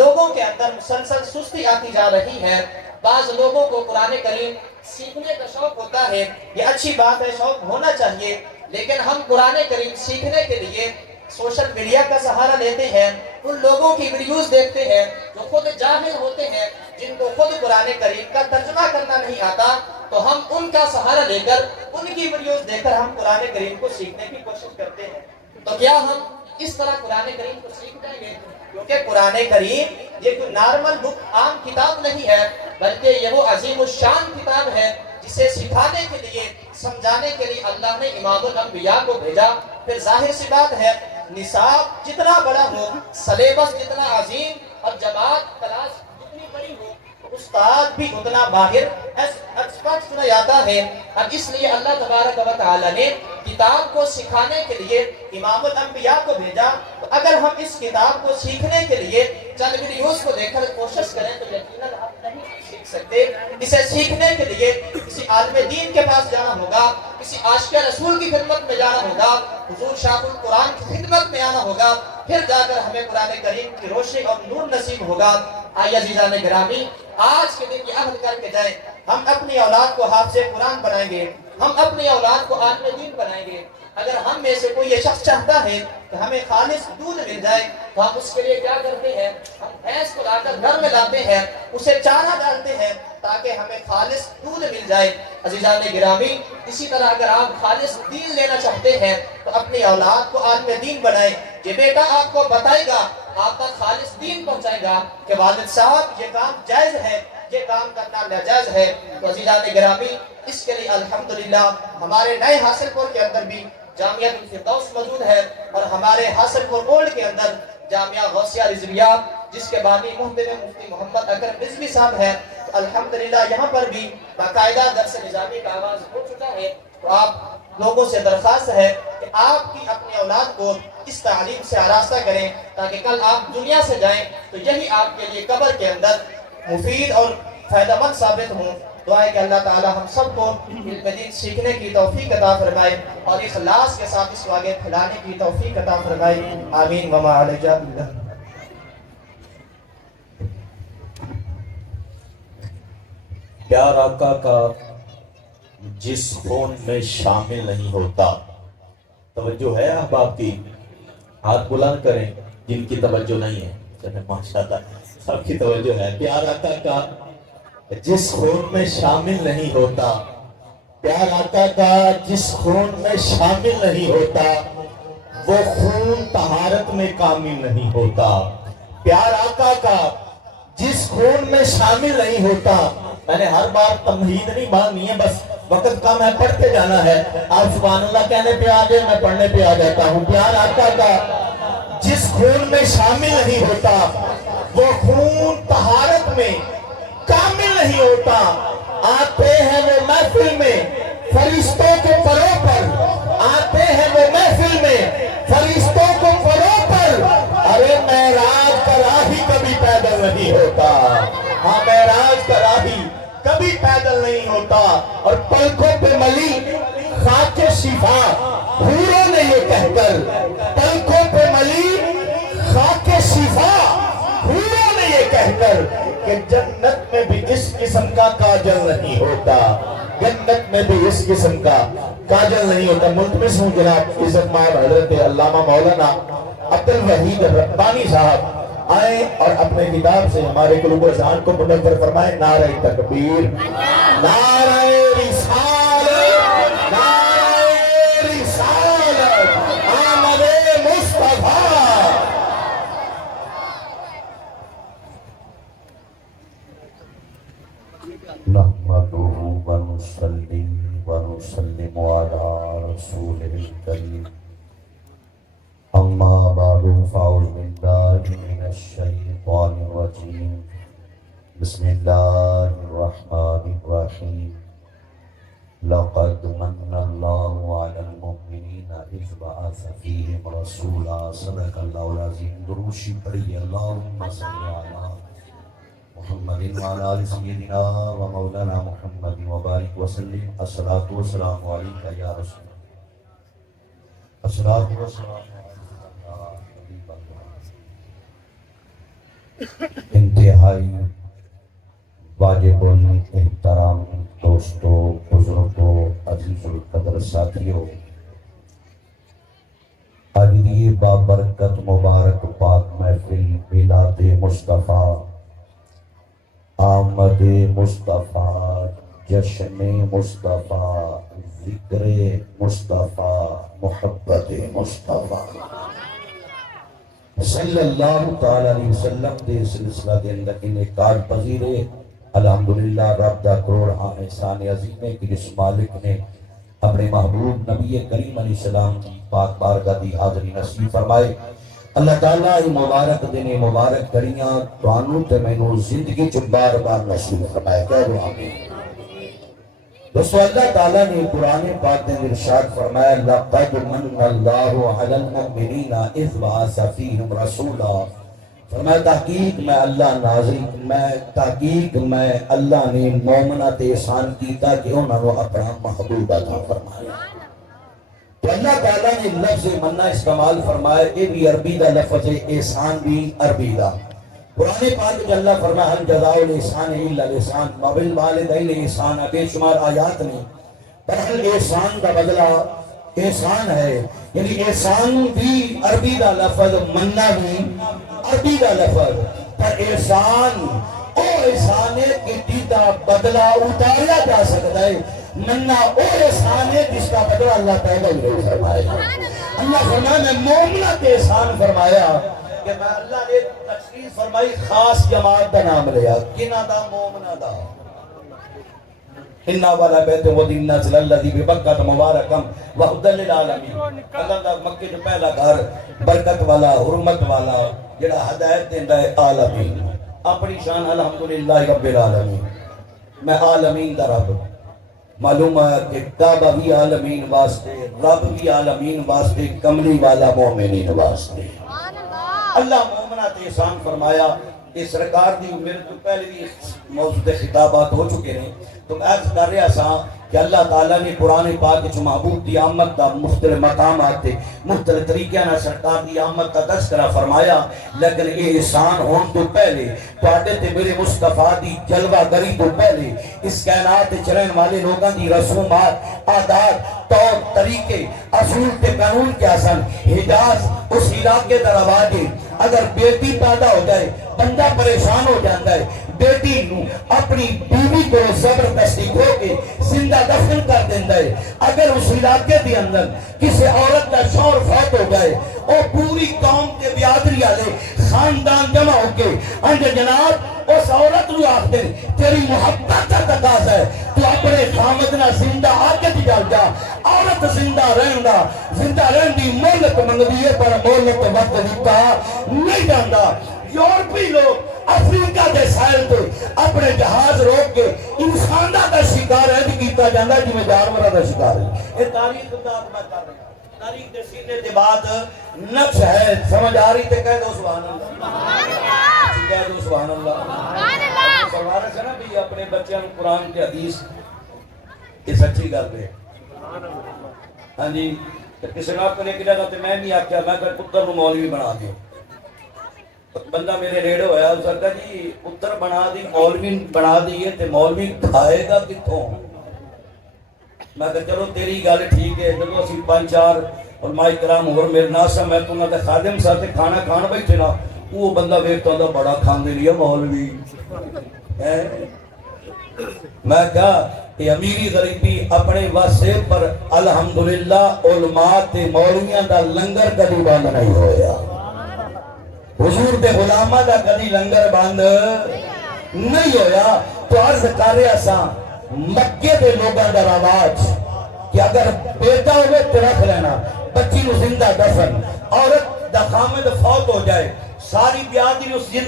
لوگوں کے اندر مسلسل سستی آتی جا رہی ہے۔ بعض لوگوں کو قرآن کریم سیکھنے کا شوق ہوتا ہے، یہ اچھی بات ہے، شوق ہونا چاہیے، لیکن ہم قرآن کریم سیکھنے کے لیے سوشل میڈیا کا سہارا لیتے ہیں، ان لوگوں کی ویڈیوز دیکھتے ہیں جو خود جاہل ہوتے ہیں، جن کو خود قرآن کریم کا ترجمہ کرنا نہیں آتا، تو ہم ان کا سہارا لے کر ان کی ویڈیوز دیکھ کر ہم قرآن کریم کو سیکھنے کی کوشش کرتے ہیں۔ تو کیا ہم اس طرح قرآن کریم کو سیکھ جائیں گے؟ کیونکہ قرآن کریم یہ کوئی نارمل بک، عام کتاب نہیں ہے، بلکہ یہ وہ عظیم الشان کتاب ہے جسے سکھانے کے لیے، سمجھانے کے لیے اللہ نے امام الانبیاء کو بھیجا۔ پھر ظاہر سی بات ہے نصاب جتنا بڑا ہو، سلیبس جتنا عظیم، اور جماعت کلاس جتنی بڑی ہو، استاد بھی اتنا ماہر ایکسپرٹ چنا جاتا ہے۔ اب اس لیے اللہ تبارک و تعالی نے کتاب کو سکھانے کے لیے امام الانبیاء کو بھیجا، تو اگر ہم اس کتاب کو سیکھنے کے لیے چند ویڈیوز کو دیکھ کر کوشش کریں تو یقیناً ہم نہیں سیکھ سکتے۔ اسے سیکھنے کے لیے کسی عالم دین کے پاس جانا ہوگا، کسی عاشق رسول کی خدمت میں جانا ہوگا، حضور شاہ القرآن کی خدمت میں آنا ہوگا، پھر جا کر ہمیں قرآن کریم کی روشنی اور نور نصیب ہوگا۔ آئیے عزیزان گرامی، آج کے دن یہ عہد کر کے جائیں، ہم اپنی اولاد کو حافظ قرآن بنائیں گے، ہم اپنی اولاد کو عالم دین بنائیں گے۔ اگر ہم میں سے کوئی یہ شخص چاہتا ہے کہ ہمیں خالص دودھ مل جائے تو ہم اس کے لیے کیا کرتے ہیں؟ ہم بھینس کو لا کر گھر میں لاتے ہیں، اسے چارہ ڈالتے ہیں تاکہ ہمیں خالص دودھ مل جائے۔ عزیزان گرامی، اسی طرح اگر آپ خالص دین لینا چاہتے ہیں تو اپنی اولاد کو عالم دین بنائیں۔ یہ بیٹا آپ کو بتائے گا، آپ تک خالص دین پہنچائے گا کہ والد صاحب یہ کام جائز ہے، یہ کام کرنا ناجائز ہے۔ تو عزیزان گرامی، اس کے لیے الحمدللہ ہمارے نئے حاصل پور کے اندر بھی جامعہ الفردوس موجود ہے، اور ہمارے حاصل پور اولڈ کے اندر جامعہ غوثیہ رضویہ جس کے بانی محترم مفتی محمد اکرم رضوی صاحب ہیں۔ تو الحمدللہ یہاں پر بھی باقاعدہ درس نظامی کا آغاز ہو چکا ہے۔ تو آپ لوگوں سے درخواست ہے کہ آپ کی اپنی اولاد کو اس تعلیم سے آراستہ کریں تاکہ کل آپ دنیا سے جائیں تو یہی آپ کے لیے قبر کے اندر مفید اور فائدہ مند ثابت ہوں۔ دعا ہے کہ اللہ تعالی ہم سب کو علم دین سیکھنے کی توفیق عطا فرمائے اور اخلاص کے ساتھ اس کو آگے پھیلانے کی توفیق عطا فرمائے، آمین وما علیہ اللہ۔ پیار آقا کا جس خون میں شامل نہیں ہوتا، توجہ ہے احباب کی؟ ہاتھ بلند کریں جن کی توجہ نہیں ہے۔ چلے ماشاءاللہ سب کی توجہ ہے۔ پیار آقا کا جس خون میں شامل نہیں ہوتا، پیار آقا کا جس خون میں شامل نہیں ہوتا، وہ خون طہارت میں کامل نہیں ہوتا۔ پیار آقا کا جس خون میں شامل نہیں ہوتا، میں نے ہر بار تمہید نہیں مانگنی ہے، بس وقت کم ہے، پڑھتے جانا ہے۔ آپ سبحان اللہ کہنے پہ آ جائے، میں پڑھنے پہ آ جاتا ہوں۔ پیار آقا کا جس خون میں شامل نہیں ہوتا، وہ خون طہارت میں کامل نہیں ہوتا۔ آتے ہیں وہ محفل میں فرشتوں کو پروں پر، آتے ہیں وہ محفل میں فرشتوں کو پروں پر، ارے معراج کا راہی کبھی پیدل نہیں ہوتا۔ ہاں معراج کا راہی کبھی پیدل نہیں ہوتا۔ اور پلکوں پہ ملی خاک شفا، حوروں نے یہ کہہ کر، پلکوں پہ ملی خاک شفا، حوروں نے یہ کہہ کر کہ جنت میں بھی اس قسم کا کاجل نہیں ہوتا، جنت میں بھی اس قسم کا کاجل نہیں ہوتا۔ ملتمس ہوں جناب عزت مآب حضرت علامہ مولانا عبد الوحید ربانی صاحب آئیں اور اپنے کتاب سے ہمارے قلوب و اذہان کو منور فرمائیں۔ نعرہ تکبیر، نعرہ رسالت، نعرہ رسالت، آمد مصطفیٰ۔ نحمده ونصلي ونسلم على رسوله الكريم، أما بعد فأعوذ بالله من الشيطان الرجيم، بسم الله الرحمن الرحيم، لقد من الله على المؤمنين إذ بعث فيهم رسولا، صدق الله العظيم۔ دروشی پڑھی، اللهم صل على محمد وعلى آل سيدنا ومولانا محمد وبارك وسلم۔ الصلاة والسلام عليك يا رسول الله، الصلاة والسلام عليك يا حبيب الله۔ انتہائی واجب الاحترام دوستو، بزرگو، عزیز القدر ساتھیو، آج یہ بابرکت مبارک پاک محفل میلاد مصطفیٰ، آمد مصطفیٰ، جشن مصطفیٰ، ذکر مصطفیٰ، محبت مصطفیٰ صلی اللہ تعالی علیہ وسلم دے سلسلہ دے اندر انعقاد پذیر ہے۔ الحمدللہ رب دا کروڑ احسان عظیم ہے کہ جس مالک نے اپنے محبوب نبی کریم علیہ السلام کی پاک بارگاہ دی حاضری نصیب فرمائے۔ اللہ تعالیٰ مبارک دن مبارک کریاں توانو تے مینوں زندگی چ بار بار نصیب فرمائے۔ کہہ دو آمین۔ دوستو اللہ تعالیٰ نے قرآن پاک میں ارشاد فرمایا لَقَدْ مَنَّ اللَّهُ عَلَى الْمُؤْمِنِينَ إِذْ بَعَثَ فِيهِمْ رَسُولًا فرمایا تحقیق میں اللہ نے مومنہ تے احسان کیتا کہ انہوں نے اپنا محبوب عطا فرمایا. تو اللہ تعالیٰ نے لفظ منہ استعمال فرمایا یہ بھی عربی دا لفظ ہے، احسان بھی عربی دا. قرآن پاک میں اللہ فرمایا ہل جزاء الاحسان الا الاحسان وبالوالدین احسان، بے شمار آیات نے پر ہل احسان کا بدلہ احسان ہے. یعنی احسان بھی عربی دا لفظ، منہ بھی عربی دا لفظ، پر احسان او احسان ہے کہ دیتا بدلہ اتاریا جا سکتا ہے. منہ او احسان ہے جس کا بدلہ اللہ تعالیٰ نے فرمایا. اللہ فرمایا میں مومنہ کے احسان فرمایا کہ میں اللہ نے تشریف فرمائی خاص جماعت دا نام لیا. کنہ دا؟ مومنہ دا. اِنَّا وَلَا بَيْتِ وَدِنَّا صِلَى الَّذِي بِبَكَّةَ مُبَارَكًا وَهُدًى لِلْعَالَمِينَ. اللہ دا مکہ جو پہلا گھر برکت والا، حرمت والا، جڑا ہدایت دیندہ ہے عالمین. اپنی شان الحمدللہ رب العالمین. میں عالمین دا رب. معلوم ہے کہ کعبہ بھی عالمین واسطے، رب بھی عالمین واسطے، کملی والا مومنین واسطے. اللہ مومنہ تے احسان فرمایا. اس سرکار دی میرے تو پہلے بھی موضوع خطابات ہو چکے ہیں، تو میں عرض کر رہا سا کہ اللہ تعالیٰ نے قرآن پاک جو محبوب دی آمد دا مختلف مقامات تے مختلف طریقے نہ سرکار دی آمد کا تذکرہ فرمایا. لیکن یہ احسان ہون تو پہلے تواڈے تے میرے مصطفیٰ دی جلوہ گری تو پہلے اس کائنات تے چلن والے لوگاں دی رسومات، عادات، طور طریقے، اصول تے قانون کیا سن. حجاز اس علاقے دا رواج ہے، اگر بیٹی پیدا ہو جائے بندہ پریشان ہو جاتا ہے. بیٹی نو اپنی بیوی کو زبردستی کھو کے زندہ دفن کر دیندہ ہے. اگر اس علاقے دی اندر کسی عورت کا شوہر فوت ہو گئے اور پوری قوم کے بیادری والے خاندان جمع ہو کے انجا جناب اس عورت نو آخ دیں تیری محبت کا تقاضا ہے تو اپنے خامد نہ زندہ آگے جل جا. عورت زندہ رہن دی مولت منگدی ہے پر مولت وقت دیتا نہیں جاندہ. یورپی لوگ افریقہ دے سائل تو اپنے جہاز روک کے انسانہ دا شکار ہے بھی کیتا جاندہ جی میں جانورہ دا شکار ہے. یہ تاریخ دا میں کر رہا ہوں. تاریخ دے سینے دے بعد نقش ہے سمجھ آ رہی تے کہہ دو سبحان اللہ. کہہ دو سبحان اللہ. سوارہ سے نا بھی اپنے بچیاں قرآن کے حدیث یہ سچی گل ہے. ہاں جی کسی نے اپنے کی جگہ تے میں نہیں آکھیا میں کہ پتر نو مولوی بنا دیو. بندہ میرے ریڑے ہویا اس کہا جی پتر بنا دی مولوی بنا دیئے تے مولوی کھائے گا کتھوں. میں کہا چلو تیری گالے ٹھیک ہے. جب اسی 5-4 علماء کرام اور میرے ناسا میں تو نہ خادم ساتھ کھانا کھانا بیٹھے نا وہ بندہ ویکھتا ہوں بڑا کھاندے لیا مولوی. میں کہا کہ امیری غریبی اپنے واسے پر الحمدللہ علماء تے مولویاں دا لنگر کدی بند نہیں ہویا. حضور دے غلامہ دا کدی لنگر بند نہیں ہویا. تو عرض کر رہا سا مکے دے لوگاں دا رواج کہ اگر بیٹا ہوئے تو رکھ لینا، بچی نو زندہ دفن، عورت دا خامد فوت ہو جائے ساری بیادی اس کی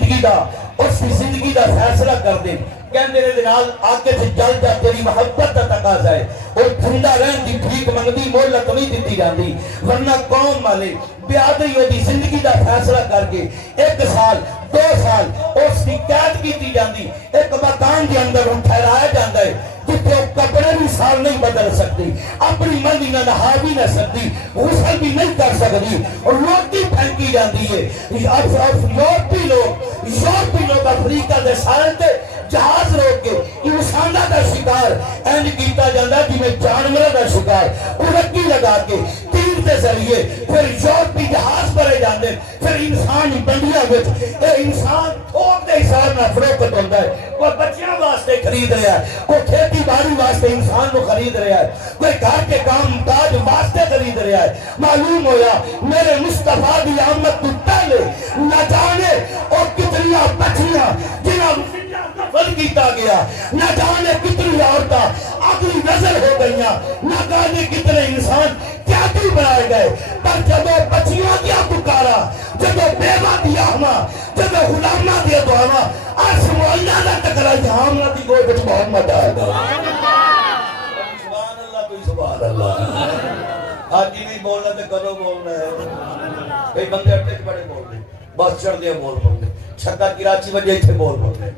زندگی دا فیصلہ کر دیں. کہندے نے دنال آگے سے جل جا تیری محبت کا تقاضا ہے اور زندہ رہن دی بھیک منگدی مہلت نہیں دیتی جاندی. ورنہ قوم والے بیادری ہوتی زندگی دا فیصلہ کر کے 1 سال 2 سال اس کی قید کی جاندی. ایک مکان کے اندر ان ٹھہرایا جاندہ ہے جتے کپڑے بھی سال نہیں بدل سکتی، اپنی مرضی نہ نہا بھی نہ سکتی، غسل بھی نہیں کر سکتی اور روٹی پھینکی جاندی ہے. یورپی لوگ افریقہ دے سائل تے جہاز روک کے انسانہ دا شکار اینج کیتا جاندہ جی میں جانورہ دا شکار ارکی لگا کے تیر دے ذریعے پھر یورپی جہاز پرے جاندے پھر انسان بندیاں وچ اے انسان تھوک دے حساب نہ فروخت ہوتا ہے. کوئی بچیاں واسطے خرید رہا ہے، کوئی کھیتی باڑی واسطے انسان کو خرید رہا ہے، کوئی گھر کے کام کاج واسطے خرید رہا ہے. معلوم ہویا میرے مصطفیٰ دی آمد تو پہلے نہ جانے اور کتنیاں بچیاں جنہاں دفن کیتا گیا، نہ جانے کتنی عورتاں اگلی نظر ہو گئیاں، نہ جانے کتنے انسان قیادی بنائے گئے. پر جب بچیاں دیا پکارا، جب بیوہ دیا ہما، جب غلامہ دیا دعانا آج سمو اللہ نہ تکرائی ہامنا دی گوئے بچ محمد آئے گا. اللہ آج ہی نہیں بولنا تو کدو بولنا ہے کئی بندے اٹھے بڑے بول رہے بس چڑھ دیا بول رہے چھکا کراچی وجہ اتنے بول رہے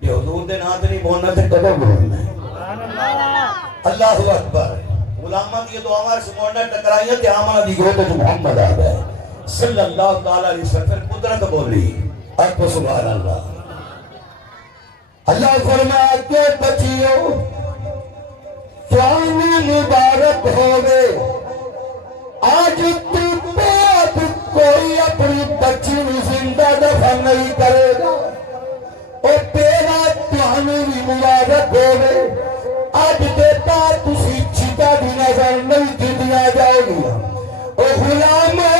یہ حضور دے نام نہیں بولنا تو کدو بولنا ہے اللہ اکبر غلامہ دی دعاواں سموڑنا ٹکرائیاں تے آمنہ دی گروہ تو محمد آ گئے صلی اللہ تعالی علیہ وسلم قدرت بولی اب تو سبحان اللہ اللہ فرمایا کہ بچیو فانی مبارک ہوگے آج تو بعد کوئی اپنی بچی زندہ دفن نہیں کرے گا اور تیرا فانی مبارک ہوگے آج دیتا تسی چھتا بھی نظر نہیں دیا جاؤ گی او غلامو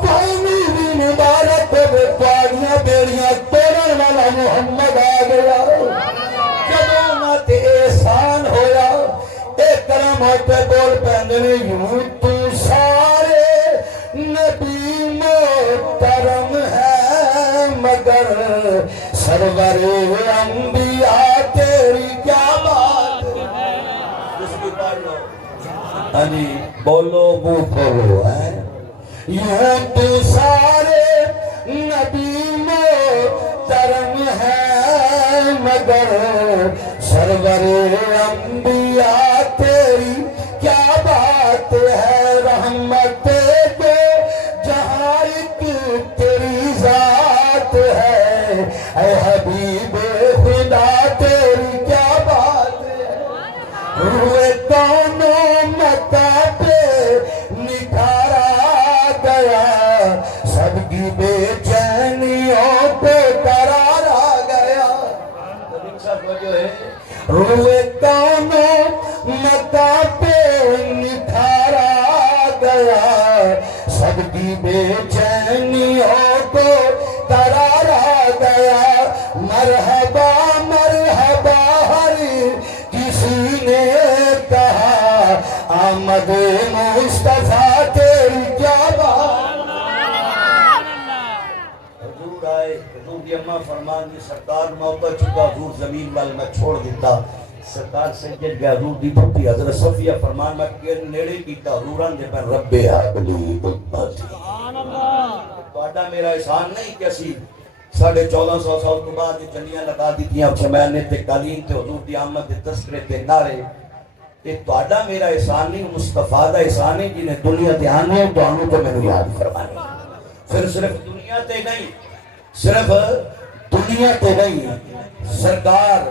فانی مبارک ہوگے پاڑیاں بیڑیاں توڑن والا محمد آ گیا جدوں نہ تے احسان ہویا ایک کرم ہوتے بول پہننے یوں تو سارے نبی محترم ہے مگر سرور انبیاء تیری کیا بات جس کی پڑھ لو ہنی بولو بو کھولو یوں تو سارے نبی محترم ہے مگر سرور انبیاء تیری کیا بات ہے رحمت دو جہاں ایک تیری ذات ہے اے حبیب خدا تیری کیا بات ہے روئے دونوں مکہ پہ نکھارا گیا سب کی بے چینیوں کو قرار آ گیا روئے دونوں مکہ پہ نکھارا گیا سب کی بے چینیوں کو قرار آ گیا مرحبا مرحبا ہر کسی نے کہا آمد مصطفیٰ تیری کیا بات حضور آئے حضور کی اماں فرمان دی سرکار موقع چکا حضور زمین وال میں چھوڑ دیتا سرکار سجد گیا حضور دی پھپی حضرت صفیہ فرمان میں کہ نیڑے کیتا حضوران دے پر رب حبلی امتی باٹا میرا احسان نہیں کہ اسی 1450 سال کے بعد چنیاں لگا دی تھی اب شمائنے تے قالین تے حضور دی آمد دے تذکرے تے نعرے کہ تواڈا میرا احسان نہیں مصطفیٰ دا احسان ہے جنہیں دنیا تے آنے تو آنوں تو میں نے یاد فرمانی پھر صرف دنیا تے نہیں صرف دنیا تے نہیں سرکار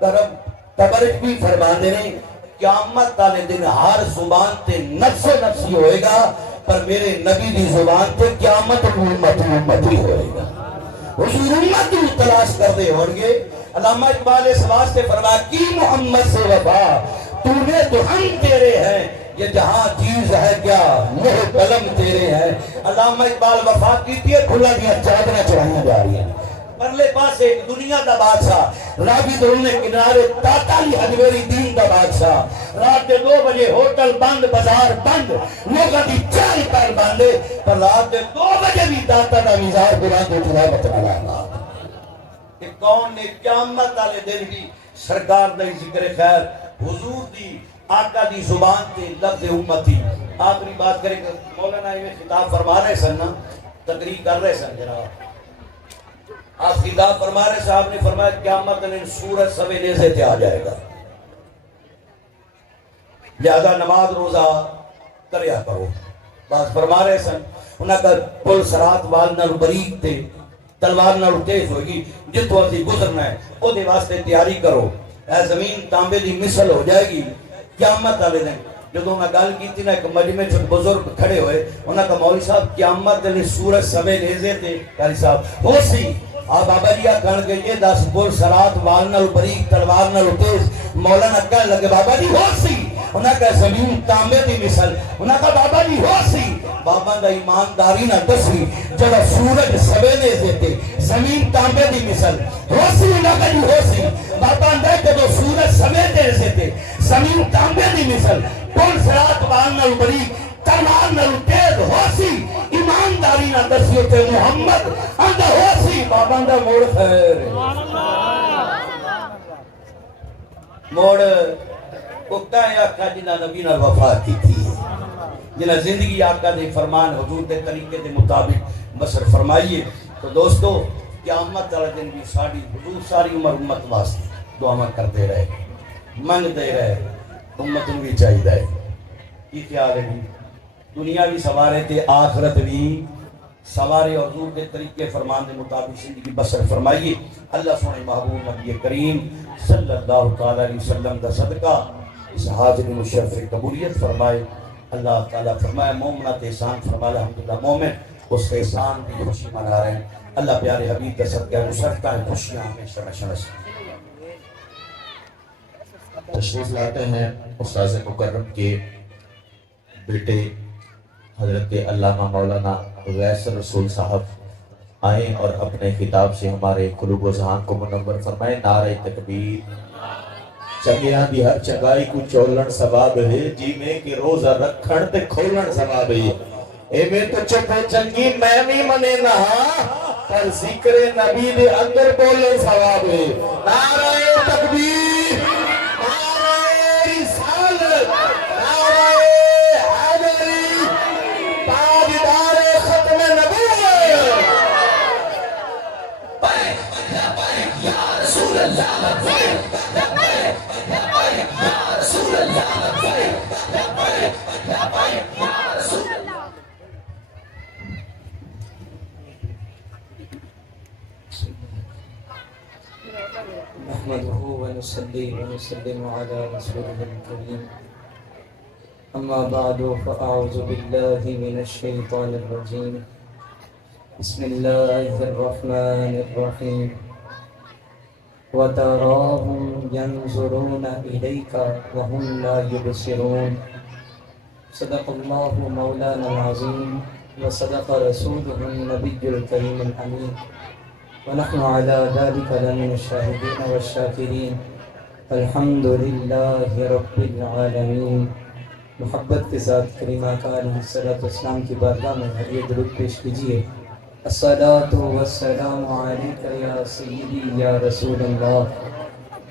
کرم تبرک بھی فرما دینے قیامت والے دن ہر زبان تے نفس و نفسی ہوئے گا پر میرے نبی دی زبان تے قیامت امتی ہوئے گا حضور امت بھی تلاش کر دے ہونگے علامہ اقبال اس واسطے فرمایا کی محمد سے وفا تو نے تو ہم تیرے ہیں یہ جہاں چیز ہے کیا یہ قلم تیرے ہیں علامہ اقبال وفا کیتی ہے کھلا دیا چادریں چڑھائیاں جا رہی ہیں پرلے پاس ایک دنیا دا بادشاہ رابی دولنے کنارے تاتالی حجویری دین دا بادشاہ رات دے 2 بجے ہوٹل بند بازار بند لوگا دی چال پر باندے پر رات دے 2 بجے بھی داتا دا میزار قرآن کو تلاوت ملانا کہ کون نے قیامت والے دن بھی سرکار دا ذکر خیر حضور دی آقا دی زبان تے لفظ امتی آخری بات کریں کہ مولانا یہ خطاب فرما رہے سن نا تقریر کر رہے سن جناب آپ خطاب فرما رہے صاحب نے فرمایا قیامت دن سورج سوے نیزے تے آ جائے گا لہذا نماز روزہ کریا کرو بات فرما رہے سن انہاں کا پل سرات وال نال بریک تے تلوار نال تیز ہوگی جتوں اسی گزرنا ہے او دے واسطے تیاری کرو اے زمین تانبے دی مثل ہو جائے گی قیامت والے دن جدوں میں گل کیتی نا ایک مجمع چ بزرگ کھڑے ہوئے انہاں کا مولوی صاحب قیامت دن سورج سوے نیزے تے قاری صاحب ہو سی آپ بابا جی کہن گے یہ 10 بول سرات وال نال بریک تلوار نال تیز مولانا کہن لگے بابا جی ہو سی انہاں کا زمین تانبے دی مثل انہاں کا بابا جی ہو سی بابا دا ایمانداری نہ دسی جڑا سورج سوے نیزے تے زمین تانبے دی مثل ہو سی انہاں کا جی ہو سی بابا دا جدو سورج سوے نیزے تے زمین تانبے دی مثل بول سرات وال نال بریک تلوار نال تیز ہو سی ایمانداری نہ دسیو تے محمد اندہ ہو سی بابا دا موڑ خیر موڑ وہ کہیں آقا جنہ نبی نال وفا کی تھی جنہ زندگی آقا دے فرمان حضور دے طریقے دے مطابق بسر فرمائیے. تو دوستو قیامت والا دن بھی ساری حضور ساری عمر امت واسطے دعا کرتے رہے منگ دے رہے امت نو بھی چاہیے ہے. کی خیال ہے بھی دنیا بھی سوارے تے آخرت بھی سوارے اور حضور کے طریقے فرمان دے مطابق زندگی بسر فرمائیے. اللہ سونے محبوب نبی کریم صلی اللہ تعالی علیہ وسلم دا صدقہ اس حاجت مشرف قبولیت فرمائے. اللہ تعالیٰ فرمائے مومنات احسان فرمائے. الحمدللہ مومن اس احسان کی خوشی منا رہے ہیں. اللہ پیارے حبیب کا صدقہ مشرفہ ہے خوشیاں ہمیشہ نشنس. تشریف لاتے ہیں استاذ مکرم کے بیٹے حضرت علامہ مولانا غیث رسول صاحب آئیں اور اپنے خطاب سے ہمارے قلوب و ذہان کو منور فرمائیں. نعرہ تکبیر. چنگیاں دی ہر چنگائی کو چولن ثواب ہے جی میں کہ روزہ رکھن تے کھولن ثواب ہے. اے میں تو چپے چنگی میں بھی منے نہ پر ذکر نبی دے اندر بولے ثواب ہے. نعرہ تکبیر. نعرہ رسالت. نعرہ حیدری. تاجدار ختم نبوت. یا رسول اللہ نحمده ونصلي ونسلم على رسوله الكريم أما بعد فأعوذ بالله من الشيطان الرجيم بسم الله الرحمن الرحيم وتراهم ينظرون إليك وهم لا يبصرون صدق الله مولانا العظيم وصدق رسوله النبي الكريم الأمين ونحن على ذلك لمن الشاهدين والشاكرين الحمد لله رب العالمين. محبت کے ساتھ کریمہ کا علیہ الصلوۃ والسلام کی بارگاہ میں ہدیہ درود پیش کیجیے. الصلاۃ والسلام علیک یا سیدی یا رسول اللہ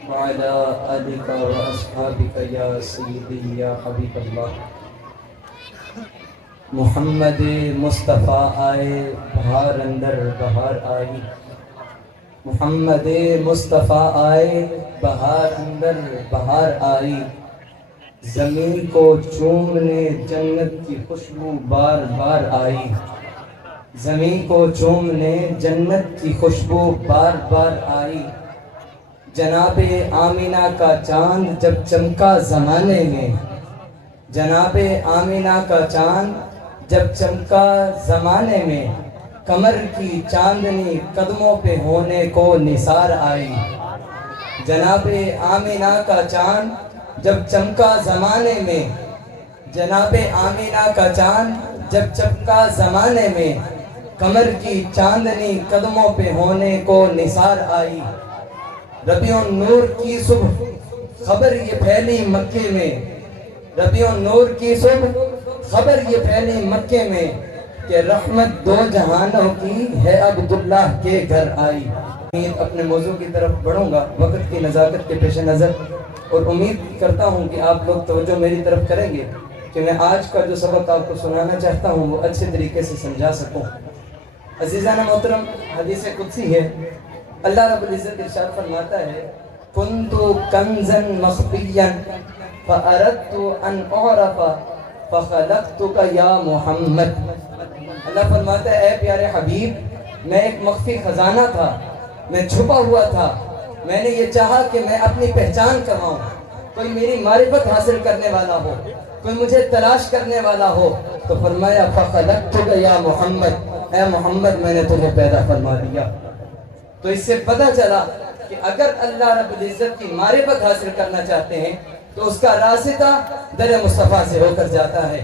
وعلی آلک واصحابک یا سیدی یا حبیب اللہ. محمد مصطفیٰ آئے بہار اندر بہار آئی. محمد مصطفیٰ آئے بہار اندر بہار آئی. زمین کو چومنے جنت کی خوشبو بار بار آئی. زمین کو چومنے جنت کی خوشبو بار بار آئی. جناب آمینہ کا چاند جب چمکا زمانے میں. جناب آمینہ کا چاند جب چمکا زمانے میں. کمر کی چاندنی قدموں پہ ہونے کو نثار آئی. جناب آمینہ کا چاند جب چمکا زمانے میں. جناب آمینہ کا چاند جب چمکا زمانے میں. کمر کی چاندنی قدموں پہ ہونے کو نثار آئی. ربیع النور کی صبح خبر یہ پھیلی مکے میں. ربیع النور کی صبح خبر یہ پھیلی مکے میں کہ رحمت دو جہانوں کی ہے عبداللہ کے گھر آئی. اپنے موضوع کی طرف بڑھوں گا وقت کی نزاکت کے پیش نظر اور امید کرتا ہوں کہ آپ لوگ توجہ میری طرف کریں گے کہ میں آج کا جو سبق آپ کو سنانا چاہتا ہوں وہ اچھے طریقے سے سمجھا سکوں. عزیزان محترم حدیث قدسی ہے. اللہ رب العزت ارشاد فرماتا ہے کنتو کنزا مخفیا فاردت ان اعرف فخلقتک یا محمد. اللہ فرماتا ہے اے پیارے حبیب میں ایک مخفی خزانہ تھا. میں چھپا ہوا تھا. میں نے یہ چاہا کہ میں اپنی پہچان کرواؤں. کوئی میری معرفت حاصل کرنے والا ہو, کوئی مجھے تلاش کرنے والا ہو. تو فرمایا فخلقتک یا محمد, اے محمد میں نے تجھے پیدا فرما دیا. تو اس سے پتہ چلا کہ اگر اللہ رب العزت کی معرفت حاصل کرنا چاہتے ہیں تو اس کا راستہ در مصطفیٰ سے ہو کر جاتا ہے.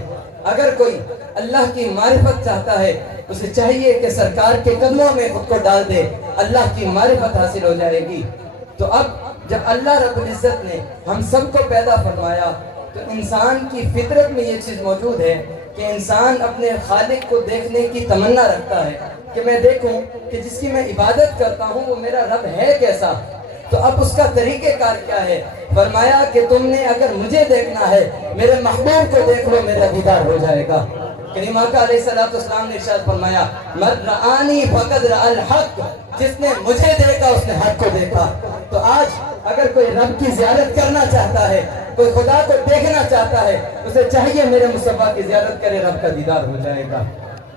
اگر کوئی اللہ کی معرفت چاہتا ہے اسے چاہیے کہ سرکار کے قدموں میں خود کو ڈال دے, اللہ کی معرفت حاصل ہو جائے گی. تو اب جب اللہ رب العزت نے ہم سب کو پیدا فرمایا تو انسان کی فطرت میں یہ چیز موجود ہے کہ انسان اپنے خالق کو دیکھنے کی تمنا رکھتا ہے کہ میں دیکھوں کہ جس کی میں عبادت کرتا ہوں وہ میرا رب ہے کیسا. تو اب اس کا طریقہ کار کیا ہے؟ فرمایا کہ تم نے اگر مجھے دیکھنا ہے میرے محبوب کو دیکھ لو، میرا دیدار ہو جائے گا۔ کریم آقا علیہ السلام نے ارشاد فرمایا من رآنی فقد رأى الحق، جس نے مجھے دیکھا اس نے حق کو دیکھا۔ تو آج اگر کوئی رب کی زیارت کرنا چاہتا ہے، کوئی خدا کو دیکھنا چاہتا ہے، اسے چاہیے میرے مصطفیٰ کی زیارت کرے، رب کا دیدار ہو جائے گا۔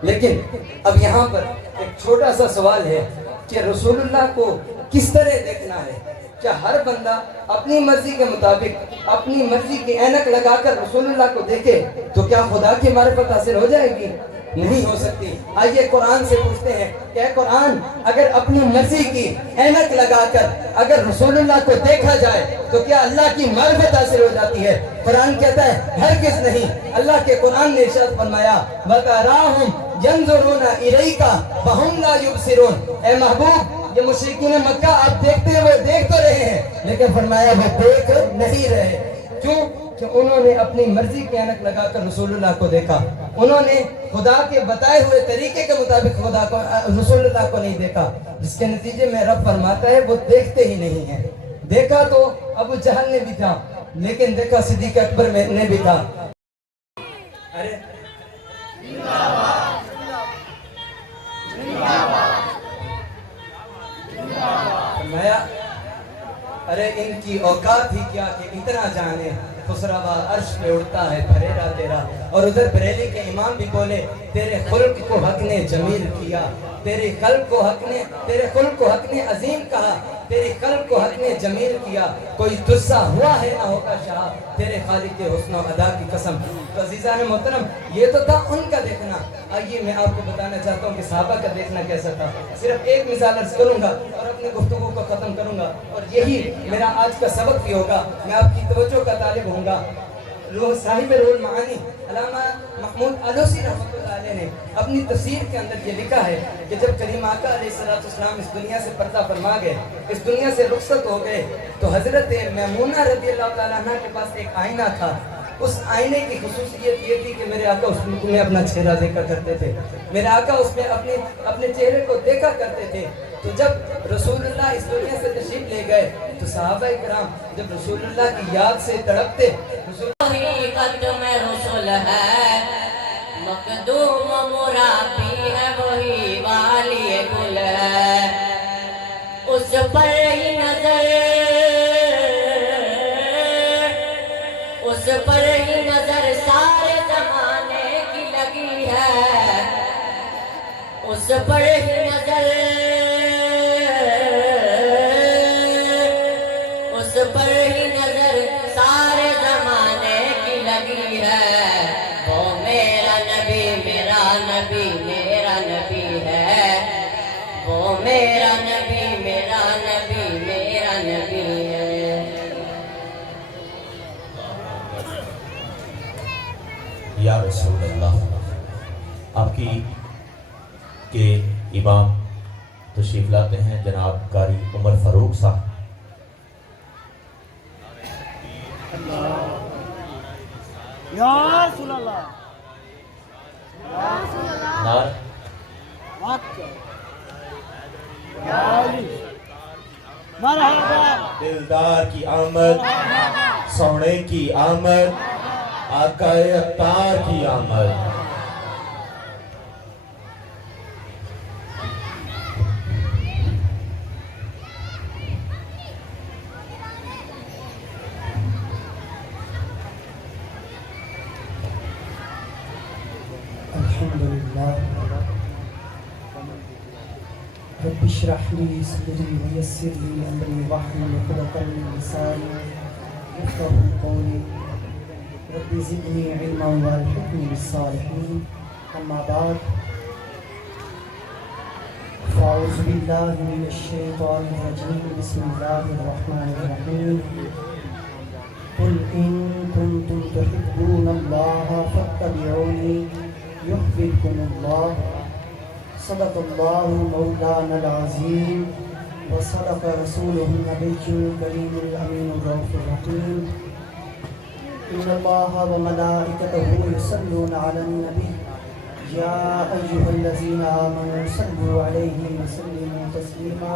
لیکن اب یہاں پر ایک چھوٹا سا سوال ہے کہ رسول اللہ کو کس طرح دیکھنا ہے؟ کیا ہر بندہ اپنی مرضی کے مطابق اپنی مرضی کی اینک لگا کر رسول اللہ کو دیکھے تو کیا خدا کی معرفت حاصل ہو جائے گی؟ نہیں ہو سکتی۔ آئیے قرآن سے پوچھتے ہیں کہ اے قرآن، اگر اپنی مرضی کی اینک لگا کر اگر رسول اللہ کو دیکھا جائے تو کیا اللہ کی معرفت حاصل ہو جاتی ہے؟ قرآن کہتا ہے ہرگز نہیں۔ اللہ کے قرآن نے ارشاد فرمایا وَتَرَاهُمْ يَنْظُرُونَ إِلَيْكَ وَهُمْ لَا يُبْصِرُونَ، اے محبوب یہ مشرکین مکہ آپ دیکھتے ہیں، وہ دیکھ تو رہے ہیں لیکن فرمایا وہ دیکھ نہیں رہے۔ کیوں؟ کہ انہوں نے اپنی مرضی کی اینک لگا کر رسول اللہ کو دیکھا، انہوں نے خدا کے بتائے ہوئے طریقے کے مطابق خدا کو رسول اللہ کو نہیں دیکھا، جس کے نتیجے میں رب فرماتا ہے وہ دیکھتے ہی نہیں ہیں۔ دیکھا تو ابو جہل نے بھی تھا، لیکن دیکھا صدیق اکبر نے بھی تھا۔ ارے فرمایا ارے ان کی اوقات ہی کیا کہ اتنا جانے، خسروا عرش پہ اڑتا ہے پھریرا تیرا۔ اور ادھر بریلی کے امام بھی بولے تیرے خلق کو حق نے جمیل کیا، تیرے خلق کو حق نے عظیم کہا، تیری خلق کو حق نے جمیل کیا، کوئی تجھ ہوا ہے نہ ہوگا شاہ، تیرے خالق کے حسن و ادا کی قسم۔ تو عزیزان محترم یہ تو تھا ان کا دیکھنا۔ آئیے میں آپ کو بتانا چاہتا ہوں کہ صحابہ کا دیکھنا کیسا تھا۔ صرف ایک مثال عرض کروں گا اور اپنی گفتگو کو ختم کروں گا، اور یہی میرا آج کا سبق بھی ہوگا۔ میں آپ کی توجہ کا طالب ہوں گا۔ صاحب روح المعانی علامہ محمود علوسی رحمۃ اللہ علیہ نے اپنی تفسیر کے اندر یہ لکھا ہے کہ جب کریم آقا علیہ السلام اس دنیا سے پردہ فرما گئے، اس دنیا سے رخصت ہو گئے، تو حضرت میمونہ رضی اللہ تعالیٰ عنہ کے پاس ایک آئینہ تھا۔ اس آئینے کی خصوصیت یہ تھی کہ میرے آقا اس میں اپنا چہرہ دیکھا کرتے تھے، میرے آقا اس میں اپنے چہرے کو دیکھا کرتے تھے۔ تو جب رسول اللہ اس دنیا سے تشریف لے گئے تو صحابہ کرام جب رسول اللہ کی یاد سے تڑپتے، حقیقت میں رسول ہے، مقدوم مرابی ہے، وہی والی گل ہے، اس پر ہی نظر، اس پر ہی نظر سارے زمانے کی لگی ہے، اس پر ہی نظر، اس پر ہی نظر سارے زمانے کی لگی ہے۔ وہ میرا نبی میرا نبی میرا نبی ہے، وہ میرا نبی میرا نبی میرا نبی ہے۔ یا رسول اللہ، آپ کی کہ امام تشریف لاتے ہیں جناب قاری عمر فاروق صاحب۔ یا رسول اللہ، یا رسول اللہ، نار یا علی، مرحبا، دلدار کی آمد، سونے کی آمد، آقا اتار کی آمد۔ الحمدللہ رب اشرح لی صدری ویسر لی امری واحلل عقدۃ من لسانی یفقهوا قولی رب زدنی علما والحقنی بالصالحین اما بعد فاعوذ باللہ من الشیطان الرجیم بسم اللہ الرحمن الرحیم قل ان کنتم تحبون اللہ فاتبعونی يحببكم الله صدق الله مولانا العظيم وصدق رسوله النبي الكريم الأمين الرؤوف الرحيم إن الله وملائكته يصلون على النبي يا أيها الذين آمنوا صلوا عليه وسلموا تسليما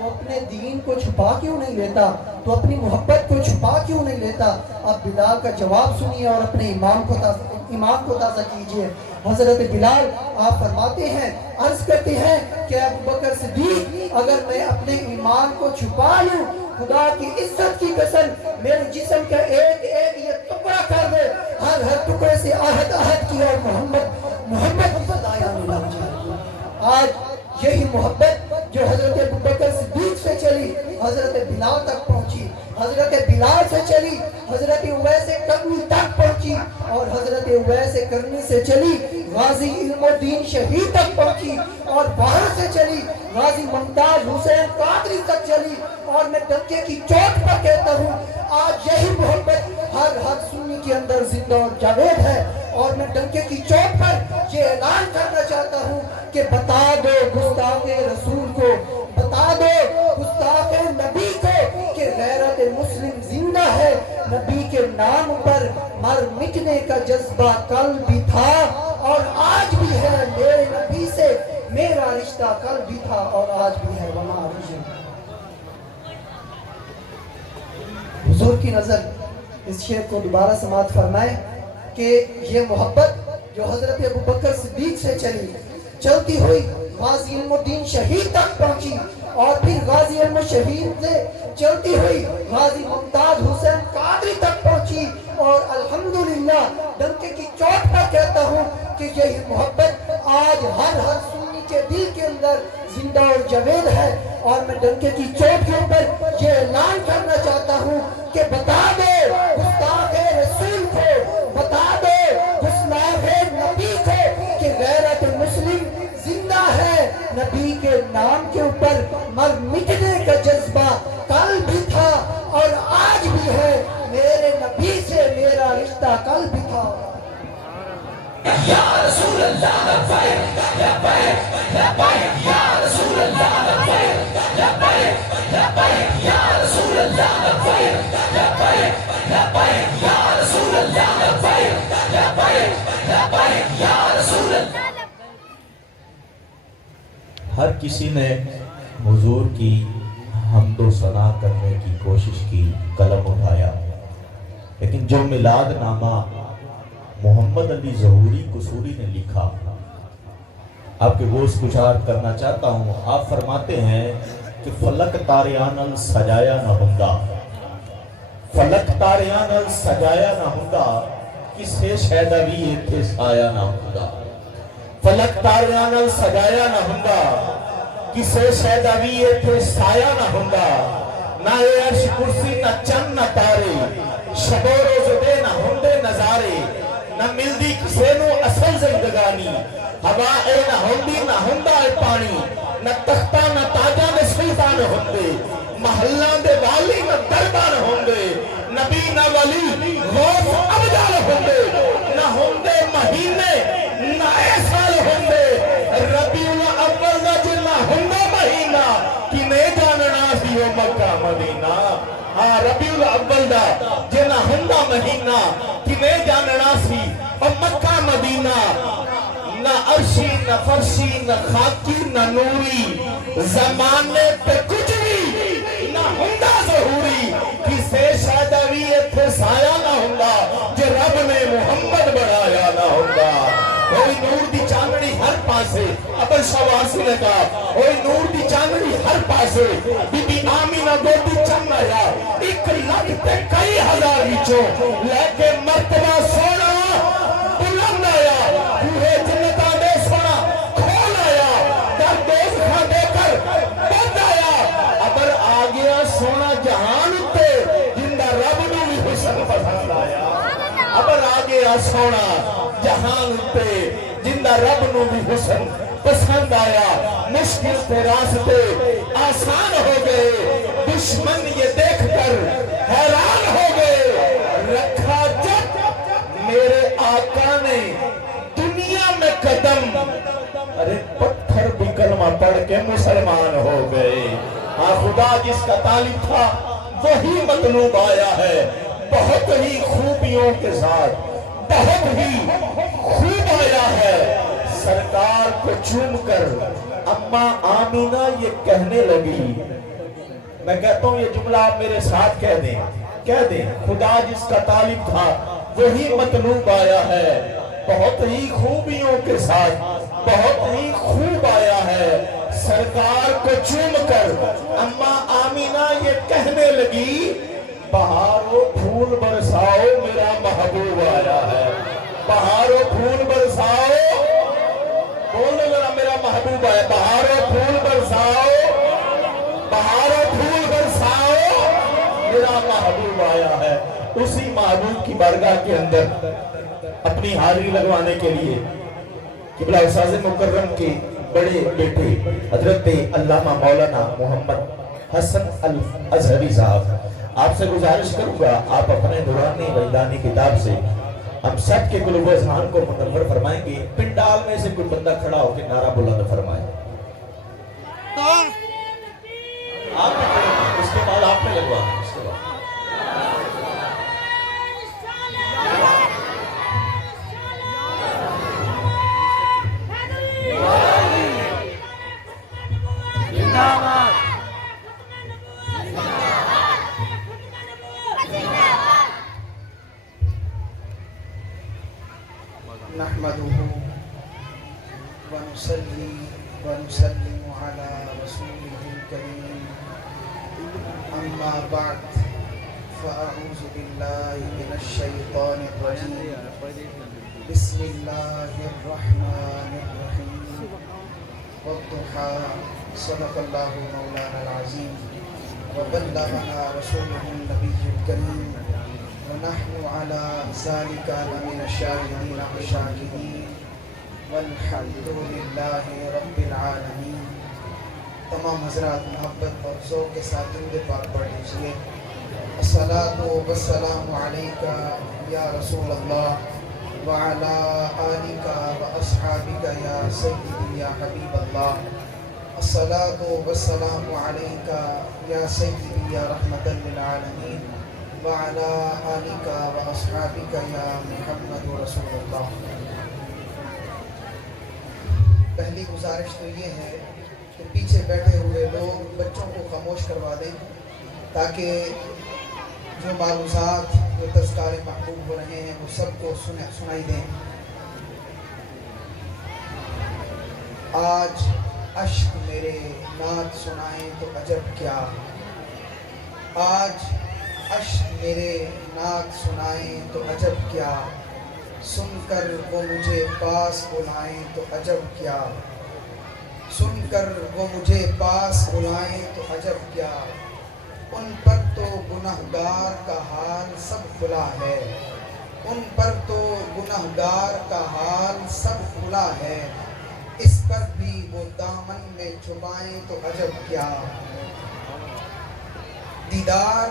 تو اپنے دین کو چھپا کیوں نہیں لیتا؟ تو اپنی محبت کو چھپا کیوں نہیں لیتا؟ اب بلال کا جواب سنیے اور اپنے ایمان کو تازہ کیجئے۔ حضرت بلال آپ فرماتے ہیں، عرض کرتے ہیں کہ ابو بکر صدیق اگر میں اپنے ایمان کو چھپا لوں، خدا کی عزت کی قسم میرے جسم کا ایک ایک یہ ٹکڑا کر دے، ہر ٹکڑے سے آہت کی اور محمد کی فدایا میں لگ جائے۔ آج یہی محبت جو حضرت ابو بکر صدیق سے چلی حضرت بلال تک پہنچی، حضرت بلال سے چلی حضرت اویس کرنی تک پہنچی، اور حضرت اویس کرنی سے چلی غازی علم الدین شہید تک پہنچی، اور وہاں سے چلی غازی ممتاز حسین قادری تک چلی۔ اور میں ڈنکے کی چوٹ پر کہتا ہوں آج یہی محبت ہر سنی کے اندر زندہ اور جاوید ہے، اور میں ڈنکے کی چوٹ پر یہ اعلان کرنا چاہتا ہوں کہ بتا دو گستاخ رسول کو، بتا دو گستاخ نبی کو کہ غیرت مسلم زندہ ہے۔ نبی کے نام پر مر مٹنے کا جذبہ کل بھی تھا اور آج بھی ہے، میرے نبی سے میرا رشتہ کل بھی تھا اور آج بھی ہے۔ وما رجل حضور کی نظر اس شعر کو دوبارہ سماعت فرمائے کہ یہ محبت جو حضرت ابو بکر صدیق سے چلتی ہوئی غازی علم الدین شہید تک پہنچی، اور پھر غازی علم شہید سے چلتی ہوئی غازی ممتاز حسین قادری تک پہنچی، اور الحمدللہ ڈنکے کی چوٹ پر کہتا ہوں کہ یہی محبت آج ہر سنی کے دل کے اندر زندہ اور جاوید ہے۔ اور میں ڈنکے کی چوٹ کے اوپر یہ اعلان کرنا چاہتا ہوں کہ بتا دو گستاخ رسول کو، بتا دو گستاخ نبی کو کہ غیرت مسلم زندہ ہے۔ نبی کے نام کے اوپر مر مٹنے کا جذبہ کل بھی تھا اور آج بھی ہے، میرے نبی سے میرا رشتہ کل بھی تھا۔ یا رسول اللہ لبیک لبیک لبیک یا رسول اللہ لبیک لبیک لبیک یا رسول اللہ لبیک لبیک لبیک یا رسول اللہ لبیک لبیک لبیک یا رسول اللہ۔ ہر کسی نے حضور کی حمد و ثنا کرنے کی کوشش کی، قلم اٹھایا، لیکن جو میلاد نامہ محمد علی ظہوری قصوری نے لکھا، آپ کے گوشت گزار کرنا چاہتا ہوں۔ آپ فرماتے ہیں کہ فلک تاریاں نال سجایا نہ ہوندا، فلک تاریاں نال سجایا نہ ہوندا، کسے شہدا بھی ایتھے سایا نہ ہوندا، فلک تاریاں نال سجایا نہ ہوندا، کسے شہدا بھی ایتھے سایا نہ ہوندا، نہ عرش کرسی نہ چند نہ تارے، شب و روز دے نہ ہوندے نظارے، نہ ملدی کسے نو اصل زندگانی، ہوا اے نہ ہوندی نہ ہوندا اے پانی، نہ تختہ نہ تاجہ نہ سلطان ہوندے، محلہ دے والی نہ دربان ہوندے، نبی نہ ولی غوث ابدال ہوندے، نہ ہوندے مہینے نہ اے سال ہوندے، ربیع الاول دا جنہ ہوندے مہینہ کنے جاننا سی وہ مکہ مدینہ۔ ہاں ربیع الاول دا جنہ ہوندہ مہینہ کنے جاننا سی اور مکہ مدینہ، نہ عرشی نہ فرشی نہ خاکی نہ نوری، زمانے پہ کچھ بھی نہ ہوندہ ظہوری، کسے شہدوی اتھے سایہ نہ ہوندہ، جو رب نے محمد بڑھایا نہ ہوندہ۔ ہوئی نور دی چاندنی ہر پاسے، ابن شواسی نے کہا ہوئی نور دی چاندنی ہر پاسے، بی بی آمینہ دو دی چمنایا، ایک لگ تے کئی ہزار وچوں، لے کے مرتبہ سونا بلند آیا، کوہے جنتہ دے سونا کھول آیا، در دوز کھا دے کر بند آیا، ابر آگیا سونا جہان تے جندہ رب نو بھی حسن پسند آیا، ابر آگیا سونا جہان تے جندہ رب نو بھی حسن پسند آیا، مشکل تے راستے آسان ہو گئے، دشمن یہ دیکھ کر حیران ہو گئے، رکھا جب میرے آقا نے دنیا میں قدم، ارے پتھر بھی کلمہ پڑھ کے مسلمان ہو گئے۔ ہاں خدا جس کا طالب تھا وہی مطلوب آیا ہے، بہت ہی خوبیوں کے ساتھ بہت ہی خوب آیا ہے۔ سرکار کو چوم کر اماں آمینہ یہ کہنے لگی میں کہتا ہوں یہ جملہ آپ میرے ساتھ کہہ دیں خدا جس کا طالب تھا وہی مطلوب آیا ہے، بہت ہی خوبیوں کے ساتھ بہت ہی خوب آیا ہے۔ سرکار کو چوم کر اماں آمینہ یہ کہنے لگی بہار و پھول برساؤ میرا محبوب آیا ہے، بہار و پھول برساؤ، بولنے ذرا میرا محبوب آیا، بہار و پھول برساؤ، بہار و پھول برساؤ میرا محبوب آیا ہے۔ اسی محبوب کی بارگاہ کے اندر اپنی حاضری لگوانے کے لیے قبلہ استاذ مکرم کے بڑے بیٹے حضرت علامہ مولانا محمد حسن الازہری صاحب، آپ سے گزارش کروں گا آپ اپنے نورانی وجدانی کتاب سے ہم سب کے قلوب و اذہان کو منور فرمائیں گے۔ پنڈال میں سے کوئی بندہ کھڑا ہو کے نعرہ بلند فرمائے، آپ نے کھڑے ہیں، اس کے بعد آپ نے لگوانا، اس کے بعد نحمده ونصلي ونسلم على رسوله الكريم أما بعد فأعوذ بالله من الشيطان الرجيم بسم الله الرحمن الرحيم والضحى صدق الله مولانا العظيم وبلغنا رسوله النبي الكريم ونحن على ذلك لمن الشاهدين والشاكرين والحمد لله رب العالمين۔ تمام حضرات محبت اور ذوق کے ساتھ درود پاک پڑھ لیجیے۔ الصلاۃ والسلام علیک یا رسول اللہ وعلی آلک واصحابک یا سیدی یا حبیب اللہ۔ الصلاۃ والسلام علیک یا سیدی یا رحمت للعالمین وعلی آلک واصحابک یا محمد رسول اللہ۔ پہلی گزارش تو یہ ہے کہ پیچھے بیٹھے ہوئے لوگ بچوں کو خاموش کروا دیں تاکہ جو معروضات جو تذکار محبوب ہو رہے ہیں وہ سب کو سنائی دیں۔ آج اشک میرے نعت سنائیں تو عجب کیا، آج اشک میرے نعت سنائیں تو عجب کیا، سن کر وہ مجھے پاس بلائیں تو عجب کیا، سن کر وہ مجھے پاس بلائیں تو عجب کیا، ان پر تو گنہگار کا حال سب کھلا ہے، ان پر تو گنہگار کا حال سب کھلا ہے، اس پر بھی وہ دامن میں چھپائیں تو عجب کیا، دیدار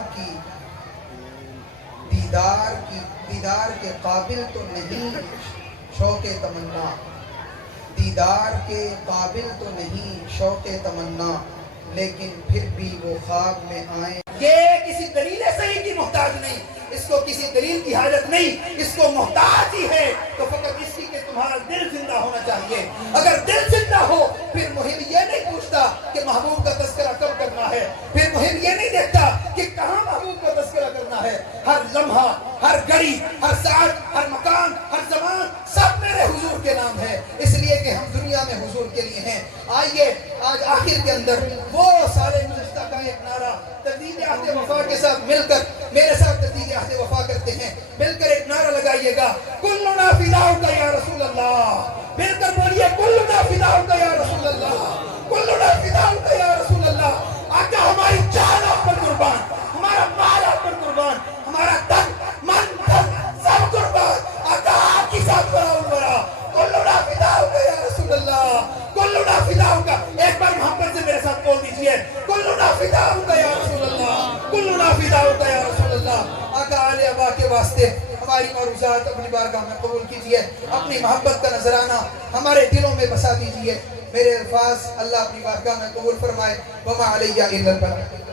کے قابل تو نہیں شوق تمنا، دیدار کے قابل تو نہیں شوق تمنا، لیکن پھر بھی وہ خواب میں آئیں۔ یہ کسی دلیل صحیح کی محتاج نہیں، اس کو کسی دلیل کی حاجت نہیں، اس کو محتاج ہی ہے تو فقط اس کی کہ تمہارا دل زندہ ہونا چاہیے۔ اگر دل زندہ ہو پھر مہم یہ نہیں پوچھتا کہ محبوب کا تذکرہ کب کرنا ہے، پھر مہم یہ نہیں دیکھتا کہ کہاں محبوب کا تذکرہ کرنا ہے۔ ہر لمحہ، ہر گھڑی، ہر ساعت، ہر مکان، ہر زمان سب میرے حضور کے نام ہے، اس لیے کہ ہم دنیا میں حضور کے لیے ہیں۔ آئیے آج آخر کے اندر وہ سارے گزشتہ کا ایک نعرہ تجدید عہد وفا کے ساتھ مل کر میرے ساتھ تجدید عہد وفا کرتے ہیں، مل کر ایک نعرہ لگائیے گا، کلنا فداؤک یا رسول اللہ، مل کر بولیے کلنا فداؤک یا رسول اللہ، کلنا فداؤک یا رسول اللہ۔ آقا ہماری جان آپ پر قربان، ہمارا مال آپ پر قربان، ہمارا تن من دھن سب قربان، آقا آپ کی ساتھ برا کلنا فداؤک یا رسول اللہ، کلنا فداؤک۔ ایک بار محبت سے میرے ساتھ بول دیجئے، کلنا فداؤک یا رسول اللہ، کلنا فداؤک یا رسول اللہ۔ آقا آل ابا کے واسطے ہماری معروضات اپنی بارگاہ میں قبول کیجئے، اپنی محبت کا نذرانہ ہمارے دلوں میں بسا دیجئے۔ میرے الفاظ اللہ اپنی بارگاہ میں قبول فرمائے۔ وما علیہ الا البلاغ۔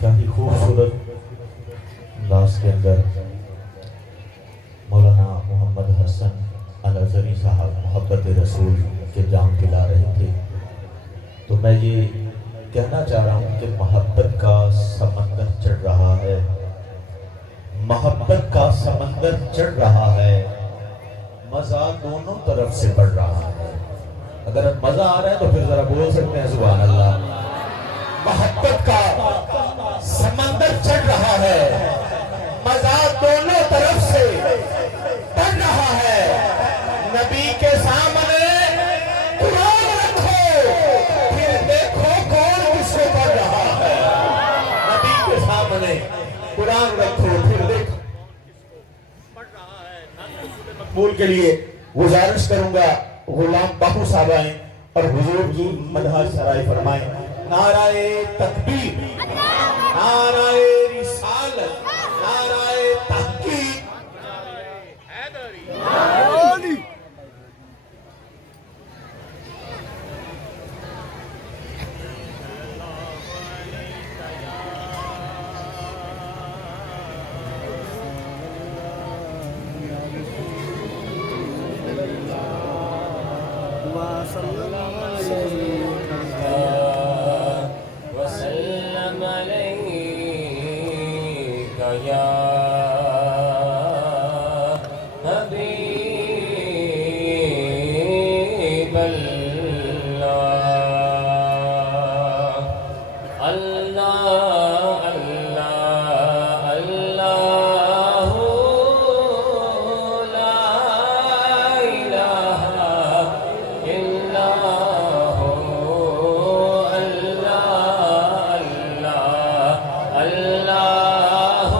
کیا ہی خوبصورت اجلاس کے اندر مولانا محمد حسن الازہری صاحب محبت رسول کے جام پلا رہے تھے، تو میں یہ کہنا چاہ رہا ہوں کہ محبت کا سمندر چڑھ رہا ہے، محبت کا سمندر چڑھ رہا ہے، مزہ دونوں طرف سے بڑھ رہا ہے۔ اگر مزہ آ رہا ہے تو پھر ذرا بول سکتے ہیں سبحان اللہ۔ محبت کا سمندر چڑھ رہا ہے، مزہ دونوں طرف سے بڑھ رہا ہے۔ نبی کے سامنے قرآن رکھو، پھر دیکھو کون کس کو پڑھ رہا ہے۔ نبی کے سامنے قرآن رکھو، پھر دیکھو پڑھ رہا ہے۔ مقبول کے لیے گزارش کروں گا غلام باہو صاحب آئیں اور حضور کی مدح شرائع فرمائیں۔ نعرہ تکبیر، نعرہ رسالت، نعرہ تحقیق، حیدری۔ وسلم عليك يا حبيب الله الله الله الله لا إله إلا هو الله الله الله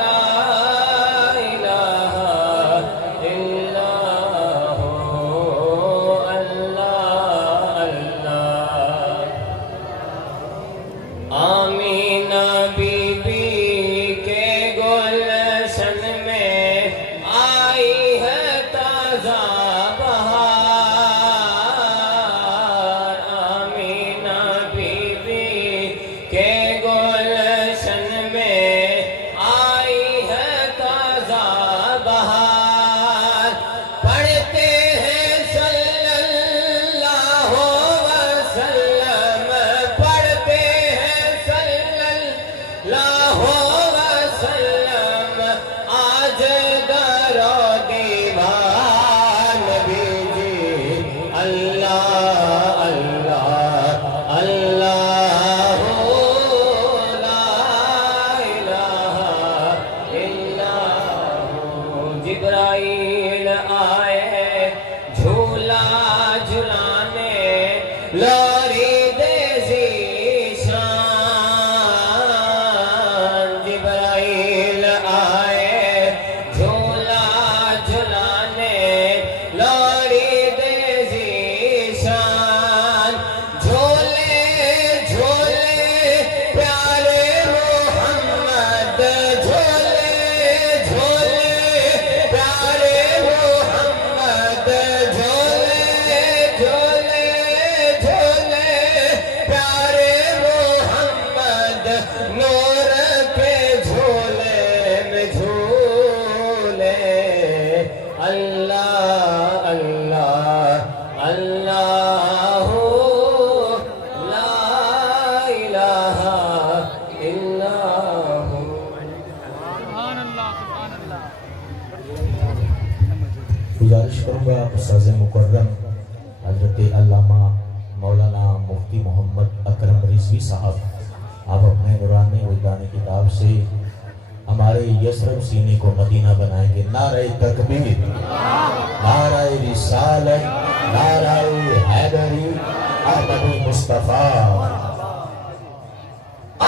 لا إله إلا هو الله الله۔ آمینہ بی بی کے گلشن میں آئی ہے تازہ بہار، آمینہ بی بی کے گلشن میں آئی ہے تازہ بہار۔ پڑھتے ہیں صلی اللہ وسلم، پڑھتے ہیں صلی اللہ وسلم، آج در و دیوار نبی جی اللہ اللہ اللہ لا الہ الا ہو۔ جبرائیل آئے جھولا جھلانے، لوری دے ذیشان۔ جبرائیل آئے جھولا جھلانے، لوری دے ذیشان۔ جھولے جھولے پیارے محمد، جھولے جھولے پیارے محمد، جھولے جھولے جھولے پیارے محمد، نور کے جھولے میں جھولے۔ اللہ اللہ اللہ لا الہ الا ہو۔ گزارش کروں گا استاذ مکرم حضرت علامہ مولانا مفتی محمد اکرم رضوی صاحب، آپ اپنے نورانی وجدان کتاب سے ہمارے یسرب سینے کو مدینہ بنائیں گے۔ نعرہ تکبیر، نعرہ رسالت، نعرہ حیدری، احمد مصطفیٰ۔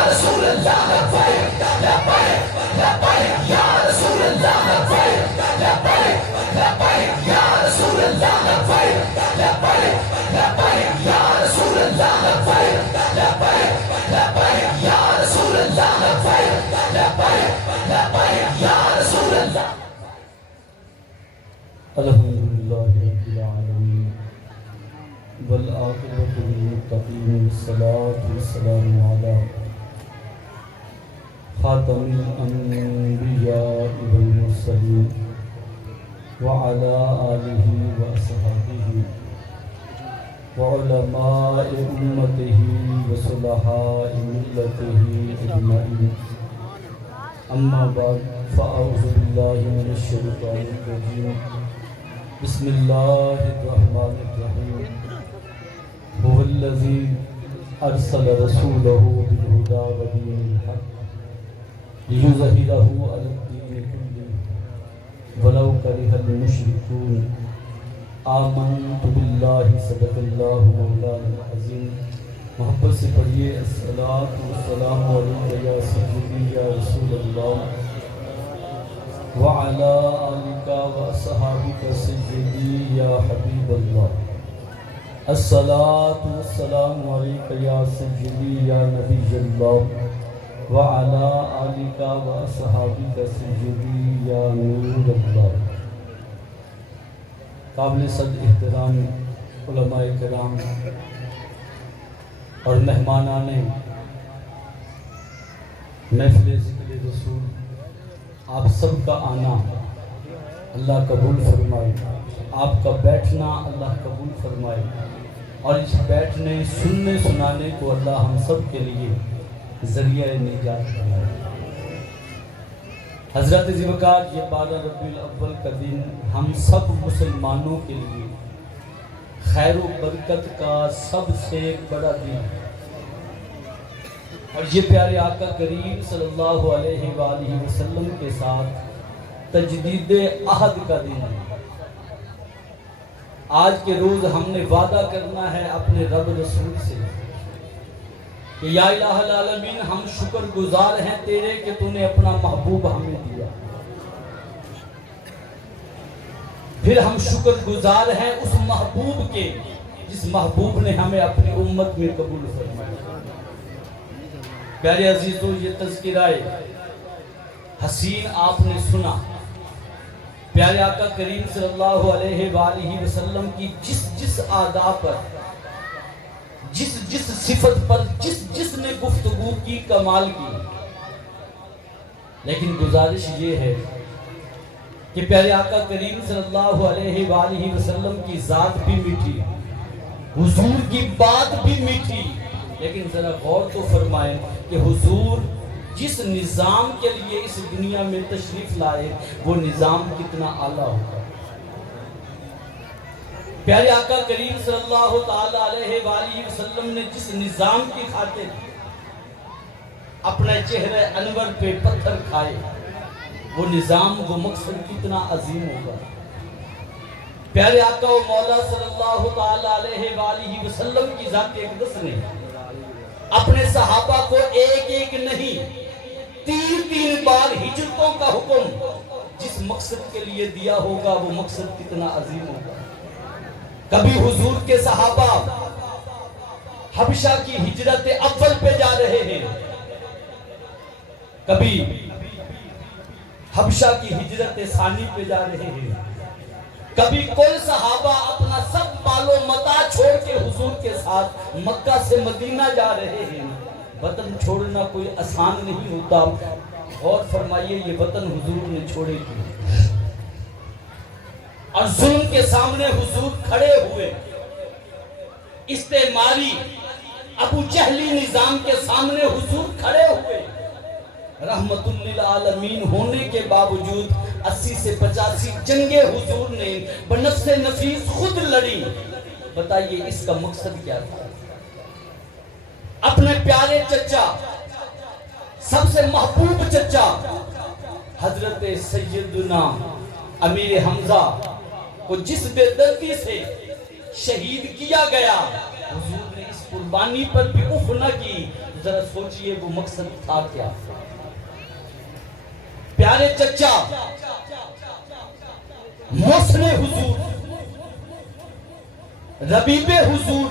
رسول اللہ لبیک لبیک لبیک یا رسول اللہ لبیک لبیک لبیک یا رسول اللہ لبیک لبیک لبیک یا رسول اللہ لبیک لبیک لبیک یا رسول اللہ لبیک لبیک لبیک یا رسول اللہ۔ الحمدللہ رب العالمین والعاقبۃ للمتقین والصلاۃ والسلام علی خاتم الأنبياء والمرسلين وعلى آله وأصحابه وعلماء أمته وصلحاء ملته أجمعين. أما بعد فأعوذ بالله من الشيطان الرجيم. بسم الله الرحمن الرحيم. هو الذي أرسل رسوله بالهدى ودين الحق ليظهره على الدين كله ولو كره المشركون. آمنت بالله صدق الله مولانا العظيم. محبت سے پڑھیے الصلاۃ والسلام علیک یا سیدی یا رسول اللہ وعلی آلک واصحابک سیدی یا حبیب اللہ. الصلاۃ والسلام علیک یا سیدی یا نبی اللہ وعلی آلک واصحابک سیدی یا نور اللہ. قابل صد احترام علماء کرام اور مہمانان محفل ذکر رسول، آپ سب کا آنا اللہ قبول فرمائے، آپ کا بیٹھنا اللہ قبول فرمائے، اور اس بیٹھنے سننے سنانے کو اللہ ہم سب کے لیے ذریعہ نجات بنائے. حضرت ذوالفقار یہ 12 ربیع الاول کا دن ہم سب مسلمانوں کے لیے خیر و برکت کا سب سے بڑا دن ہے، اور یہ پیارے آقا کریم صلی اللہ علیہ وآلہ وسلم کے ساتھ تجدید عہد کا دن ہے. آج کے روز ہم نے وعدہ کرنا ہے اپنے رب رسول سے کہ یا الہ العالمین ہم شکر گزار ہیں تیرے کہ تو نے اپنا محبوب ہمیں دیا. پھر ہم شکر گزار ہیں اس محبوب کے جس محبوب نے ہمیں اپنی امت میں قبول فرمایا. پیارے عزیزو، یہ تذکرہ حسین آپ نے سنا. پیارے آقا کریم صلی اللہ علیہ وآلہ وسلم کی جس ادا پر، جس صفت پر جس نے گفتگو کی کمال کی. لیکن گزارش یہ ہے کہ پیارے آقا کریم صلی اللہ علیہ وآلہ وسلم کی ذات بھی میٹھی، حضور کی بات بھی میٹھی، لیکن ذرا غور تو فرمائیں کہ حضور جس نظام کے لیے اس دنیا میں تشریف لائے وہ نظام کتنا اعلیٰ ہوگا. پیارے آقا کریم صلی اللہ تعالی علیہ وآلہ وسلم نے جس نظام کی خاطر اپنے چہرے انور پہ پتھر کھائے وہ نظام، وہ مقصد کتنا عظیم ہوگا. پیارے آقا و مولا صلی اللہ تعالی علیہ وآلہ وسلم کی ذات اقدس نے اپنے صحابہ کو ایک نہیں 3 بار ہجرتوں کا حکم جس مقصد کے لیے دیا ہوگا وہ مقصد کتنا عظیم ہوگا. کبھی حضور کے صحابہ حبشہ کی ہجرت اول پہ جا رہے ہیں، کبھی حبشہ کی ہجرت ثانی پہ جا رہے ہیں، کبھی کوئی صحابہ اپنا سب مال و متاع چھوڑ کے حضور کے ساتھ مکہ سے مدینہ جا رہے ہیں. وطن چھوڑنا کوئی آسان نہیں ہوتا. غور فرمائیے یہ وطن حضور نے چھوڑے کیوں، اور ظلم کے سامنے حضور کھڑے ہوئے. استعماری ابو جہلی نظام کے سامنے حضور کھڑے ہوئے. رحمت للعالمین ہونے کے باوجود 80 سے 85 جنگیں حضور نے بنفس نفیس خود لڑی. بتائیے اس کا مقصد کیا تھا؟ اپنے پیارے چچا، سب سے محبوب چچا حضرت سیدنا امیر حمزہ کو جس بے دردی سے شہید کیا گیا، حضور نے اس قربانی پر بھی اف نہ کی. ذرا سوچئے وہ مقصد تھا کیا؟ پیارے چچا محسن حضور، ربیب حضور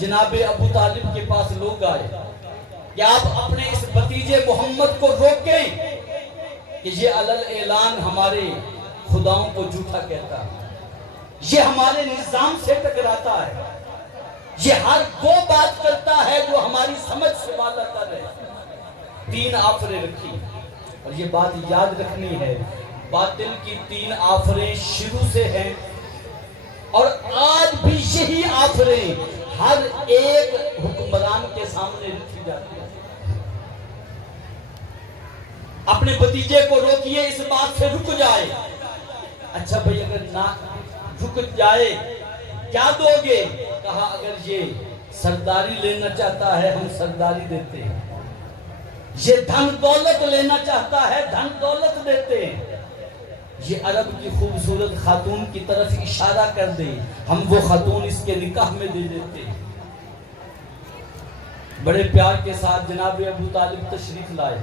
جناب ابو طالب کے پاس لوگ آئے کہ آپ اپنے اس بھتیجے محمد کو روکیں کہ یہ علل اعلان ہمارے خداؤں کو جھوٹا کہتا ہے، یہ ہمارے نظام سے ٹکراتا ہے، یہ ہر وہ بات کرتا ہے جو ہماری سمجھ سے بالا تر ہے. 3 آفریں رکھی، اور یہ بات یاد رکھنی ہے، باطل کی 3 آفریں شروع سے ہیں اور آج بھی یہی آفریں ہر ایک حکمران کے سامنے رکھی جاتی ہیں۔ اپنے بھتیجے کو روکیے اس بات سے رک جائے۔ اچھا بھئی اگر نہ رک جائے کیا دو گے؟ کہا اگر یہ سرداری لینا چاہتا ہے ہم سرداری دیتے ہیں، یہ دھن دولت لینا چاہتا ہے دھن دولت دیتے ہیں، یہ عرب کی خوبصورت خاتون کی طرف اشارہ کر دے ہم وہ خاتون اس کے نکاح میں دے دیتے ہیں۔ بڑے پیار کے ساتھ جناب ابو طالب تشریف لائے،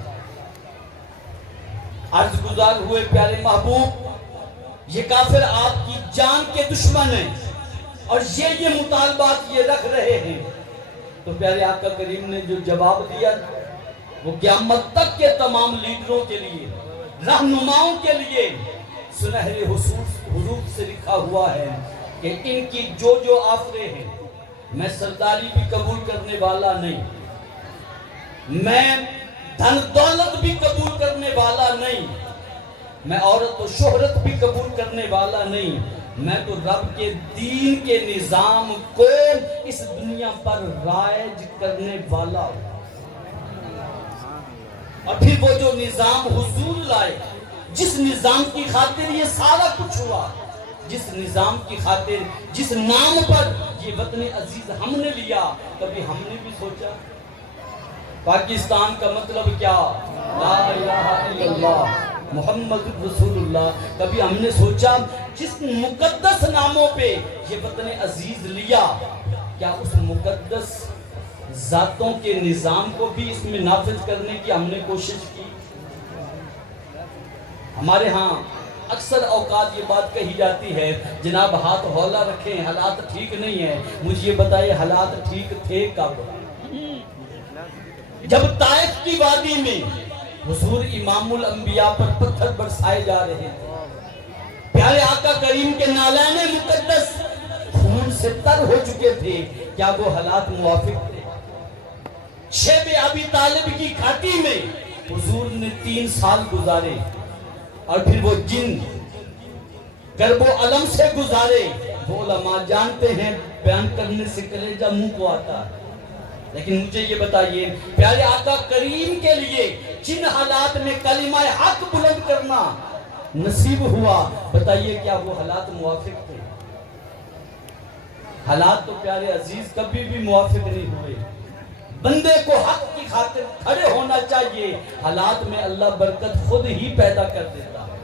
عرض گزار ہوئے پیارے محبوب یہ کافر آپ کی جان کے دشمن ہیں اور یہ مطالبات یہ رکھ رہے ہیں۔ تو پیارے آقا کریم نے جو جواب دیا وہ قیامت تک کے تمام لیڈروں کے لیے، رہنماؤں کے لیے سنہرے حروف سے لکھا ہوا ہے کہ ان کی جو جو آفریں ہیں، میں سرداری بھی قبول کرنے والا نہیں، میں دھن دولت بھی قبول کرنے والا نہیں، میں عورت و شہرت بھی قبول کرنے والا نہیں، میں تو رب کے دین کے نظام کو اس دنیا پر رائج کرنے والا ہوں۔ اور پھر وہ جو نظام حضور لائے، جس نظام کی خاطر یہ سارا کچھ ہوا، جس نظام کی خاطر، جس نام پر یہ وطن عزیز ہم نے لیا، کبھی ہم نے بھی سوچا پاکستان کا مطلب کیا؟ لا الہ الا اللہ محمد رسول اللہ۔ کبھی ہم نے سوچا جس مقدس ناموں پہ یہ وطن عزیز لیا، کیا اس مقدس ذاتوں کے نظام کو بھی اس میں نافذ کرنے کی ہم نے کوشش کی؟ ہمارے ہاں اکثر اوقات یہ بات کہی جاتی ہے جناب ہاتھ ہولا رکھیں حالات ٹھیک نہیں ہیں۔ مجھے یہ بتائیے حالات ٹھیک تھے کب؟ جب طائف کی وادی میں حضور امام الانبیاء پر پتھر برسائے جا رہے ہیں، پیارے آقا کریم کے نالین مقدس خون سے تر ہو چکے تھے، کیا وہ حالات موافق تھے؟ شیب ابی طالب کی گھاٹی میں حضور نے 3 سال گزارے اور پھر وہ جن گرب و علم سے گزارے، وہ علماء جانتے ہیں بیان کرنے سے کلیجہ منہ کو آتا ہے۔ لیکن مجھے یہ بتائیے پیارے آقا کریم کے لیے جن حالات میں کلمہ حق بلند کرنا نصیب ہوا، بتائیے کیا وہ حالات موافق تھے؟ حالات تو پیارے عزیز کبھی بھی موافق نہیں ہوئے۔ بندے کو حق کی خاطر کھڑے ہونا چاہیے، حالات میں اللہ برکت خود ہی پیدا کر دیتا ہے۔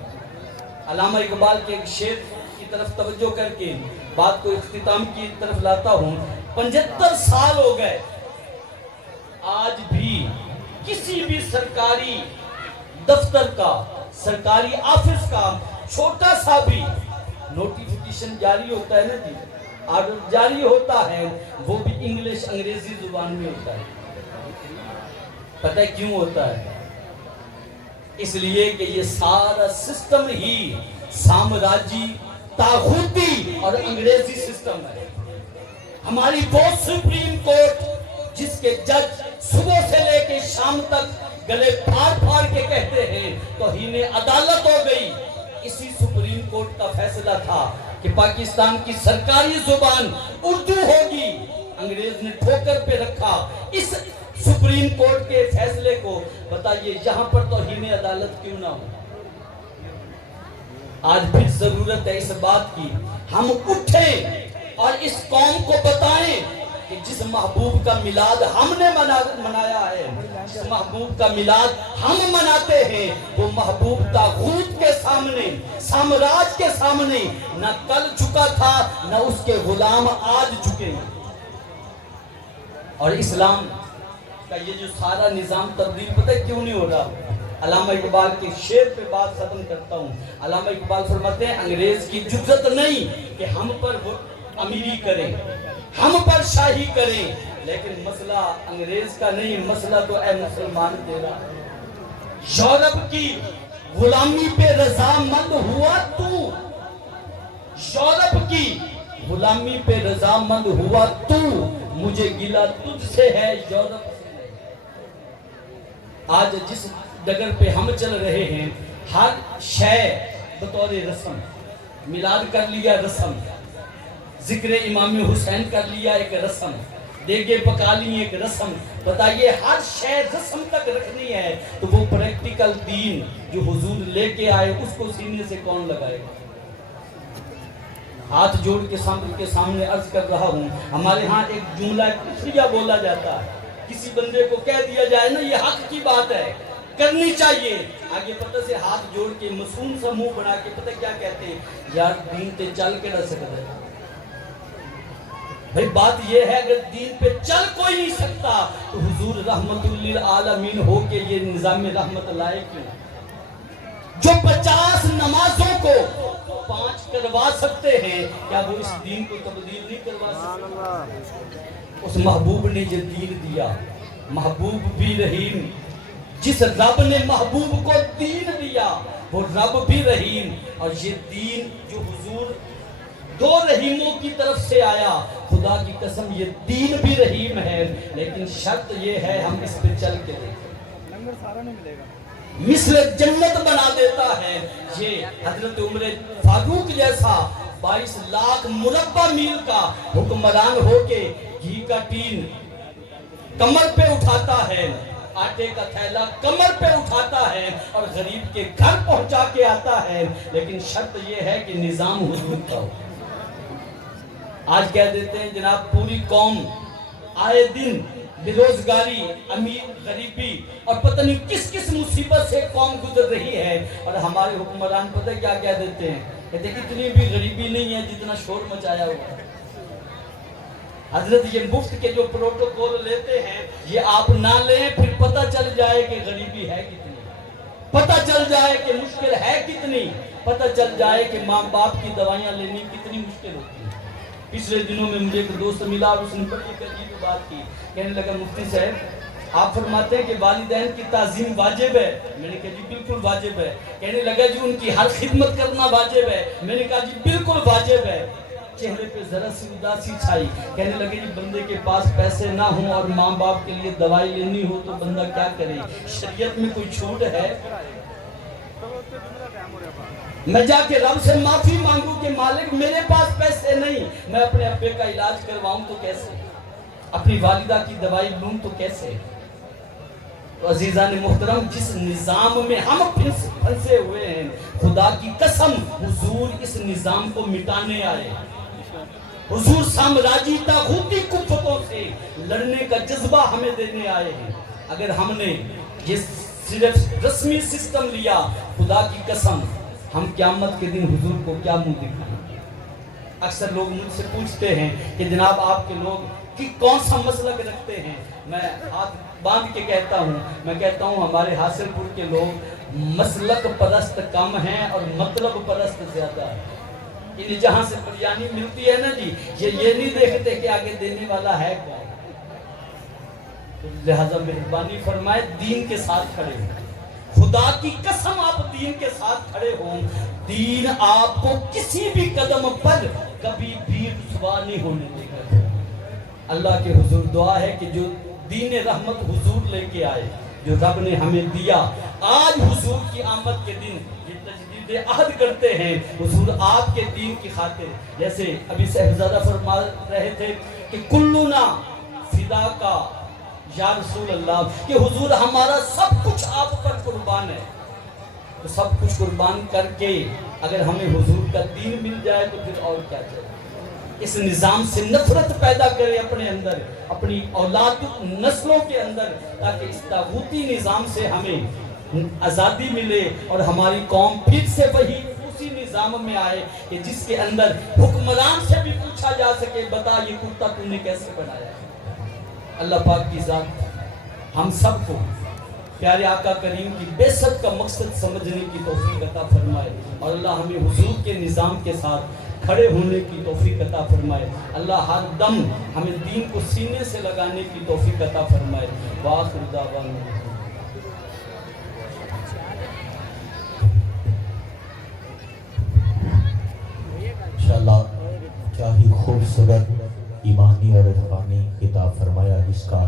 علامہ اقبال کے ایک شعر کی طرف توجہ کر کے بات کو اختتام کی طرف لاتا ہوں۔ 75 سال ہو گئے، آج بھی کسی بھی سرکاری دفتر کا، سرکاری آفس کا چھوٹا سا بھی نوٹیفیکیشن جاری ہوتا ہے نا جی، آرڈر جاری ہوتا ہے، وہ بھی انگلش انگریزی زبان میں ہوتا ہے۔ پتہ ہے کیوں ہوتا ہے؟ اس لیے کہ یہ سارا سسٹم ہی سامراجی، طاغوتی اور انگریزی سسٹم ہے۔ ہماری وہ سپریم کورٹ جس کے جج صبح سے لے کے شام تک گلے پھاڑ پھاڑ کے کہتے ہیں توہین عدالت ہو گئی، اسی سپریم کورٹ کا فیصلہ تھا کہ پاکستان کی سرکاری زبان اردو ہوگی، انگریز نے ٹھوکر پہ رکھا اس سپریم کورٹ کے فیصلے کو۔ بتائیے یہاں پر توہین عدالت کیوں نہ ہو؟ آج بھی ضرورت ہے اس بات کی ہم اٹھیں اور اس قوم کو بتائیں کہ جس محبوب کا میلاد ہم نے منایا ہے، جس محبوب کا میلاد ہم مناتے ہیں، وہ محبوب طاغوت کے سامنے، سامراج کے سامنے نہ کل جھکا تھا نہ اس کے غلام آج جھکے۔ اور اسلام کا یہ جو سارا نظام تبدیل پتہ کیوں نہیں ہو رہا؟ علامہ اقبال کے شعر پہ بات ختم کرتا ہوں۔ علامہ اقبال فرماتے ہیں انگریز کی جرأت نہیں کہ ہم پر وہ امیری کریں، ہم پر شاہی کریں، لیکن مسئلہ انگریز کا نہیں، مسئلہ تو اے مسلمان تیرا۔ یورپ کی غلامی پہ رضامند ہوا تو، یورپ کی غلامی پہ رضامند ہوا تو، مجھے گلہ تجھ سے ہے یورپ سے۔ آج جس ڈگر پہ ہم چل رہے ہیں ہر شے بطور رسم، میلاد کر لیا رسم، ذکر امام حسین کر لیا ایک رسم، دیگے پکا لی ایک رسم. بتائیے ہر شے رسم تک رکھنی ہے تو وہ پریکٹیکل دین جو حضور لے کے آئے اس کو سینے سے کون لگائے گا؟ ہاتھ جوڑ کے سامنے عرض کر رہا ہوں، ہمارے ہاں ایک جملہ کفریہ بولا جاتا ہے، کسی بندے کو کہہ دیا جائے نا یہ حق کی بات ہے کرنی چاہیے، آگے پتہ سے ہاتھ جوڑ کے معصوم سا منہ بنا کے پتہ کیا کہتے ہیں، یار دین تے چل کے نہ سکتا ہے. بھئی بات یہ ہے اگر دین پہ چل کوئی نہیں سکتا تو حضور رحمت للعالمین ہو کے یہ نظام رحمت لائے کیوں؟ جو 50 نمازوں کو 5 کروا سکتے ہیں کیا وہ اس دین کو تبدیل نہیں کروا سکتے؟ اس محبوب نے یہ دین دیا، محبوب بھی رحیم. جس رب نے محبوب کو دین دیا وہ رب بھی رحیم، اور یہ دین جو حضور 2 رحیموں کی طرف سے آیا، خدا کی قسم یہ دین بھی رحیم ہے، لیکن شرط یہ ہے ہم اس پہ چل کے دیکھیں. مثل جنت بنا دیتا ہے. یہ حضرت عمر فاروق جیسا 22 لاکھ مربع میل کا حکمران ہو کے گھی کا ٹین کمر پہ اٹھاتا ہے، آٹے کا تھیلا کمر پہ اٹھاتا ہے اور غریب کے گھر پہنچا کے آتا ہے، لیکن شرط یہ ہے کہ نظام حضور کا ہو. آج کہہ دیتے ہیں جناب پوری قوم آئے دن بیروزگاری، امیر غریبی اور پتہ نہیں کس کس مصیبت سے قوم گزر رہی ہے، اور ہمارے حکمران پتہ کیا کہہ دیتے ہیں، کہتے ہیں اتنی بھی غریبی نہیں ہے جتنا شور مچایا ہوا ہے. حضرت یہ مفت کے جو پروٹوکول لیتے ہیں یہ آپ نہ لیں، پھر پتہ چل جائے کہ غریبی ہے کتنی، پتہ چل جائے کہ مشکل ہے کتنی، پتہ چل جائے کہ ماں باپ کی دوائیاں لینی کتنی مشکل ہوتی ہے. پچھلے دنوں میں مجھے ایک دوست ملا اور اس نے بڑی عجیب بات کی، کہنے لگا مفتی صاحب آپ فرماتے ہیں کہ والدین کی تعظیم واجب ہے. میں نے کہا جی بالکل واجب ہے. کہنے لگا جی ان کی ہر خدمت کرنا واجب ہے. میں نے کہا جی بالکل واجب ہے. چہرے پہ ذرا سی اداسی چھائی، کہنے لگے جی بندے کے پاس پیسے نہ ہوں اور ماں باپ کے لیے دوائی لینی ہو تو بندہ کیا کرے؟ شریعت میں کوئی چھوٹ ہے؟ میں جا کے رب سے معافی مانگوں کہ مالک میرے پاس پیسے نہیں، میں اپنے ابے کا علاج کرواؤں تو کیسے، اپنی والدہ کی دوائی لوں تو کیسے؟ تو عزیزان محترم جس نظام میں ہم پھنسے ہوئے ہیں، خدا کی قسم حضور اس نظام کو مٹانے آئے. حضور سامراجی طاغوتی قوتوں سے لڑنے کا جذبہ ہمیں دینے آئے ہیں. اگر ہم نے یہ صرف رسمی سسٹم لیا، خدا کی قسم ہم قیامت کے دن حضور کو کیا منہ دکھائیں؟ اکثر لوگ مجھ سے پوچھتے ہیں کہ جناب آپ کے لوگ کہ کون سا مسلک رکھتے ہیں؟ میں ہاتھ باندھ کے کہتا ہوں، میں کہتا ہوں ہمارے حاصل پور کے لوگ مسلک پرست کم ہیں اور مطلب پرست زیادہ ہے. انہیں جہاں سے بریانی ملتی ہے نا جی، یہ نہیں دیکھتے کہ آگے دینے والا ہے کون. لہذا مہربانی فرمائے دین کے ساتھ کھڑے ہیں. خدا کی قسم آپ دین کے ساتھ کھڑے ہوں، دین آپ کو کسی بھی قدم پر کبھی بھی رسوا نہیں ہونے دے گا. اللہ کے حضور دعا ہے کہ جو دین رحمت حضور لے کے آئے، جو رب نے ہمیں دیا، آج حضور کی آمد کے دن یہ تجدید عہد کرتے ہیں حضور آپ کے دین کی خاطر. جیسے ابھی صاحبزادہ فرما رہے تھے کہ کلنا فدا کا یا رسول اللہ، کہ حضور ہمارا سب کچھ آپ پر قربان ہے. تو سب کچھ قربان کر کے اگر ہمیں حضور کا دین مل جائے تو پھر اور کیا چاہیے؟ اس نظام سے نفرت پیدا کرے اپنے اندر، اپنی اولاد نسلوں کے اندر، تاکہ اس طاغوتی نظام سے ہمیں آزادی ملے اور ہماری قوم پھر سے وہی اسی نظام میں آئے کہ جس کے اندر حکمران سے بھی پوچھا جا سکے بتا یہ کرتا تو نے کیسے بنایا. اللہ پاک کی ذات ہم سب کو پیارے آقا کریم کی بعثت کا مقصد سمجھنے کی توفیق عطا فرمائے، اور اللہ ہمیں حضور کے نظام کے ساتھ کھڑے ہونے کی توفیق عطا فرمائے. اللہ ہر دم ہمیں دین کو سینے سے لگانے کی توفیق عطا فرمائے. وآخر دعوانا انشاءاللہ کیا ہی خوبصورت ایمانی اور عرفانی خطاب فرمایا، جس کا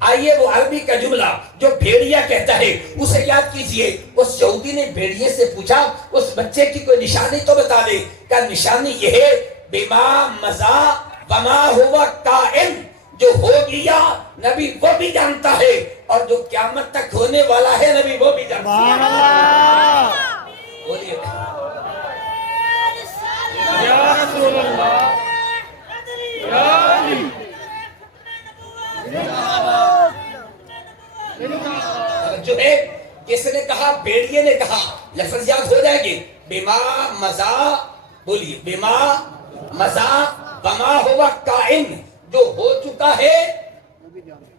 آئیے وہ عربی کا جملہ جو بھیڑیا کہتا ہے اسے یاد کیجئے. اس یہودی نے بھیڑیے سے پوچھا اس بچے کی کوئی نشانی تو بتا دے. کہ نشانی یہ ہے بما مزا وما ہوا کائن، جو ہو گیا نبی وہ بھی جانتا ہے اور جو قیامت تک ہونے والا ہے نبی وہ بھی جانتا ہے. بولیے یا رسول اللہ یا علی. جو ہے کس نے کہا؟ بھیڑیے نے کہا. لفظ یاد ہو جائے گے. بما مزا، بولیے بما مزا وما ہوا کائن، جو ہو چکا ہے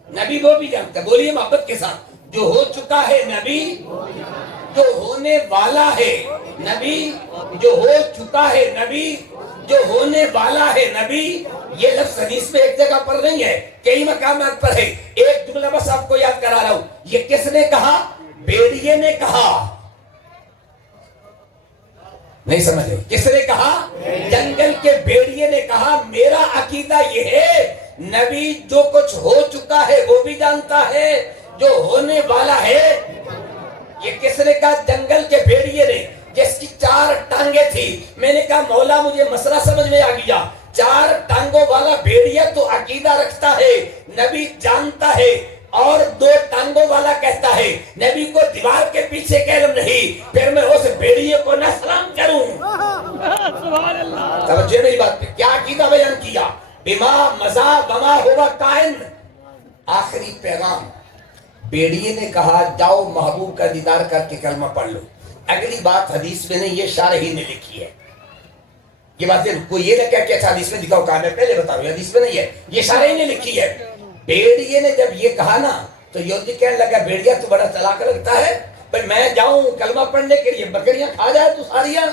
نبی وہ بھی جانتا ہے. بولیے محبت کے ساتھ. جو ہو چکا ہے نبی، جو ہونے والا ہے نبی، جو ہو چکا ہے نبی، جو ہونے والا ہے نبی. یہ لفظ حدیث میں ایک جگہ پر نہیں ہے، کئی مقامات پر ہے. ایک جملہ بس آپ کو یاد کرا رہا ہوں. یہ کس نے کہا؟ بھیڑیے نے کہا. نہیں سمجھے؟ کس نے کہا؟ جنگل کے بھیڑیے نے کہا میرا عقیدہ یہ ہے نبی جو کچھ ہو چکا ہے وہ بھی جانتا ہے، جو ہونے والا ہے. یہ کس نے کہا؟ جنگل کے بھیڑیے نے، جس کی 4 ٹانگیں تھی. میں نے کہا مولا مجھے مسئلہ سمجھ میں آ گیا. 4 ٹانگوں والا بھیڑیا تو عقیدہ رکھتا ہے نبی جانتا ہے، اور 2 ٹانگوں والا کہتا ہے نبی کو دیوار کے پیچھے کا علم نہیں. پھر میں اس بھیڑیے کو نہ سلام کروں. توجہ میری بات پہ. کیا عقیدہ بیان کیا؟ بما مزا وما ہوا کائن. آخری پیغام بھیڑیے نے کہا جاؤ محبوب کا دیدار کر کے کلمہ پڑھ لو. اگلی بات حدیث میں نہیں، یہ شارحین نے لکھی ہے. یہ بات کوئی یہ نہ کہہ کہ اچھا حدیث میں دکھاؤ، کہا میں پہلے بتا رہا ہوں حدیث میں نہیں ہے، یہ شارحین نے لکھی ہے. بھیڑیے نے جب یہ کہا نا تو یہودی کہنے لگا بھیڑیا تو بڑا چلاک لگتا ہے، پر میں جاؤں کلمہ پڑھنے کے لیے بکریاں کھا جائے تو ساریاں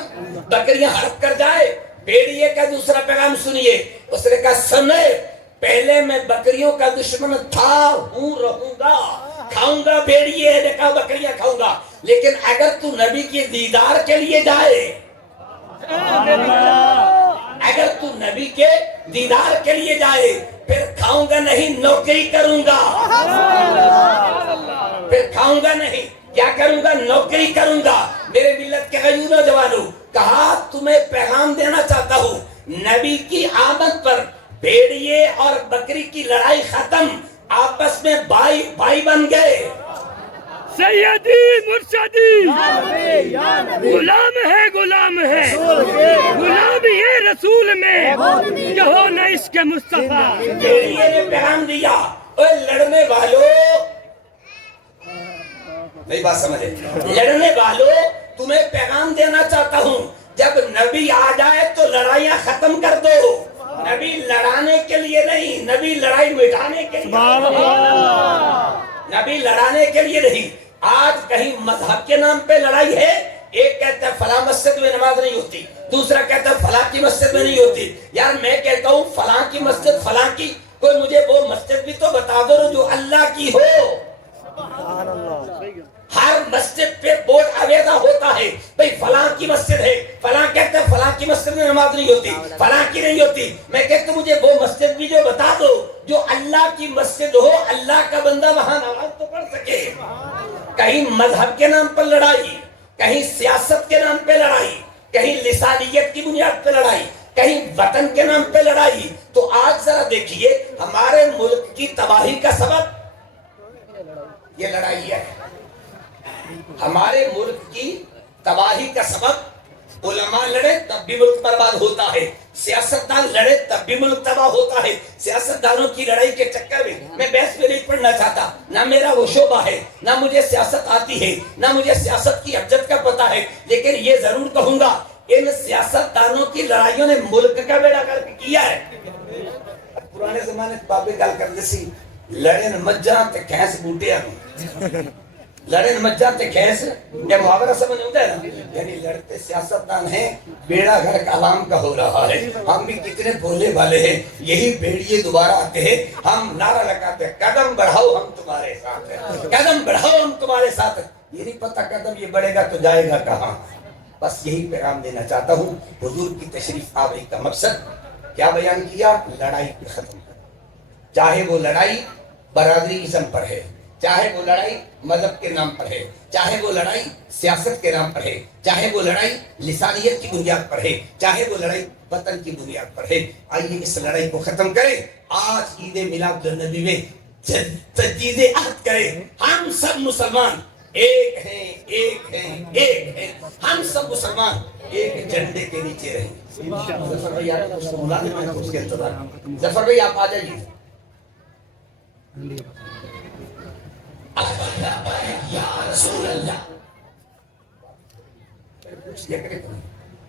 بکریاں ہڑپ کر جائے. بھیڑیے کا دوسرا پیغام سنیے. اس نے کہا سنے، پہلے میں بکریوں کا دشمن تھا، ہوں، رہوں گا، کھاؤں گا. بھیڑیے نے کہا بکریاں کھاؤں گا، لیکن اگر تو نبی کے دیدار کے لیے جائے، اگر تو نبی کے دیدار کے لیے جائے، پھر کھاؤں گا نہیں، نوکری کروں گا. پھر کھاؤں گا نہیں، کیا کروں گا؟ نوکری کروں گا. میرے ملت کے غیور نوجوانوں، کہا تمہیں پیغام دینا چاہتا ہوں نبی کی آمد پر بھیڑیے اور بکری کی لڑائی ختم، آپس میں بھائی بن گئے. سیدی مرشدی غلام ہے، غلام ہے، غلام یہ رسول میں کہو نہ عشق مصطفیٰ. بھیڑیے نے پیغام دیا اے لڑنے والوں، نہیں بات سمجھے، لڑنے والوں تمہیں پیغام دینا چاہتا ہوں جب نبی آ جائے تو لڑائیاں ختم کر دو. نبی لڑانے کے لیے نہیں، نبی لڑائی مٹانے کے لیے. نبی لڑانے کے لیے نہیں. آج کہیں مذہب کے نام پہ لڑائی ہے. ایک کہتا ہے فلاں مسجد میں نماز نہیں ہوتی، دوسرا کہتا ہے فلاں کی مسجد میں نہیں ہوتی. یار میں کہتا ہوں فلاں کی مسجد فلاں کی، کوئی مجھے وہ مسجد بھی تو بتا دو جو اللہ کی ہو. ہر مسجد پہ بورڈ آویزہ ہوتا ہے بھئی فلاں کی مسجد ہے، فلاں کہتا ہے فلاں کی مسجد میں نماز نہیں ہوتی، فلاں کی نہیں ہوتی. میں کہتا ہوں مجھے وہ مسجد بھی جو بتا دو جو اللہ کی مسجد ہو، اللہ کا بندہ وہاں نماز تو پڑھ سکے. کہیں مذہب کے نام پر لڑائی، کہیں سیاست کے نام پہ لڑائی، کہیں لسانیت کی بنیاد پہ لڑائی، کہیں وطن کے نام پہ لڑائی. تو آج ذرا دیکھیے ہمارے ملک کی تباہی کا سبب یہ لڑائی ہے. ہمارے ملک کی تباہی کا سبب علماء لڑے تب بھی ملک برباد ہوتا ہے، سیاستدان لڑے تب بھی ملک تباہ ہوتا ہے. سیاستدانوں کی لڑائی کے چکر میں بحث میں نہیں پڑھنا چاہتا، نہ میرا وہ شعبہ ہے، نہ مجھے سیاست آتی ہے، نہ مجھے سیاست کی ابجد کا پتہ ہے. لیکن یہ ضرور کہوں گا ان سیاستدانوں کی لڑائیوں نے ملک کا بیڑا کر کیا ہے. پرانے زمانے بابے گل کرتے سی لڑن مجھاں تے کھینس بوٹیاں لڑن مجھاں تے کھینس، یہ محاورہ سمجھ ہوتا ہے نا، یعنی لڑتے سیاستدان ہیں، بیڑا گھر کا عوام کا ہو رہا ہے. ہم بھی کتنے بولنے والے ہیں، یہی بھیڑیے دوبارہ آتے ہیں، ہم نعرہ لگاتے ہیں قدم بڑھاؤ ہم تمہارے ساتھ ہیں، قدم بڑھاؤ ہم تمہارے ساتھ ہیں. یہ نہیں پتہ قدم یہ بڑھے گا تو جائے گا کہاں. بس یہی پیغام دینا چاہتا ہوں. حضور کی تشریف آوری کا مقصد کیا بیان کیا؟ لڑائی ختم کر، چاہے وہ لڑائی برادری ازم پر ہے، چاہے وہ لڑائی مذہب کے نام پر ہے، چاہے وہ لڑائی سیاست کے نام پر ہے، چاہے وہ لڑائی لسانیت کی بنیاد پر ہے، چاہے وہ لڑائی وطن کی بنیاد پر ہے۔ آئیے اس لڑائی کو ختم کریں۔ آج عید میلاد النبی میں تجدید عہد کریں۔ ہم سب مسلمان ایک ہیں، ایک ہیں، ایک ہیں۔ ہم سب مسلمان ایک جھنڈے کے نیچے رہیں۔ ظفر بھائی آپ کو اس کو بلا دیں، میں اس کے انتظار ہوں۔ ظفر بھائی آپ آ جائیے۔ یا رسول اللہ،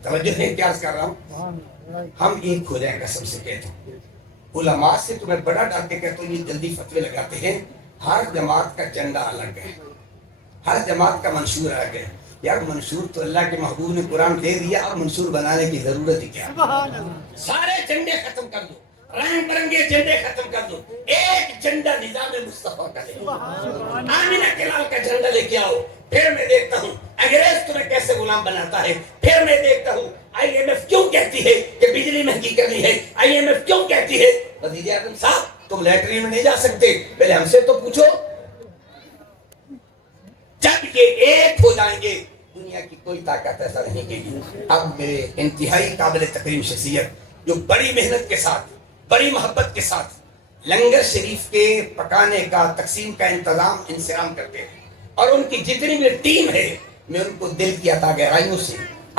توجہ ہے کیا عرض کر رہا ہوں؟ ہم ایک ہو جائیں، قسم سے کہتا ہوں۔ علماء سے تمہیں بڑا ڈر کے کہتا ہوں، یہ جلدی فتوے لگاتے ہیں۔ ہر جماعت کا جھنڈا الگ ہے، ہر جماعت کا منشور الگ ہے۔ یار منشور تو اللہ کے محبوب نے قرآن دے دیا، اور منشور بنانے کی ضرورت ہی کیا؟ سارے جھنڈے ختم کر دو، رنگ برنگے جھنڈے ختم کر دو، ایک جھنڈا نظام مصطفیٰ کا لے آؤ، آمینہ کے لال کا جھنڈا لے کے آؤ۔ پھر میں دیکھتا ہوں انگریز تمہیں کیسے غلام بناتا ہے، پھر میں دیکھتا ہوں آئی ایم ایف کیوں کہتی ہے کہ بجلی مہنگی کرنی ہے، آئی ایم ایف کیوں کہتی ہے وزیر اعظم صاحب تم لیٹرین میں نہیں جا سکتے، پہلے ہم سے تو پوچھو۔ جب یہ ایک ہو جائیں گے دنیا کی کوئی طاقت ایسا نہیں کی۔ اب میرے انتہائی قابل تکریم شخصیت جو بڑی محنت کے ساتھ، بڑی محبت کے ساتھ لنگر شریف کے پکانے کا، تقسیم کا انتظام انسرام کرتے ہیں، اور ان کی جتنی بھی ٹیم ہے میں ان کو دل کی عطا گہرائیوں سے،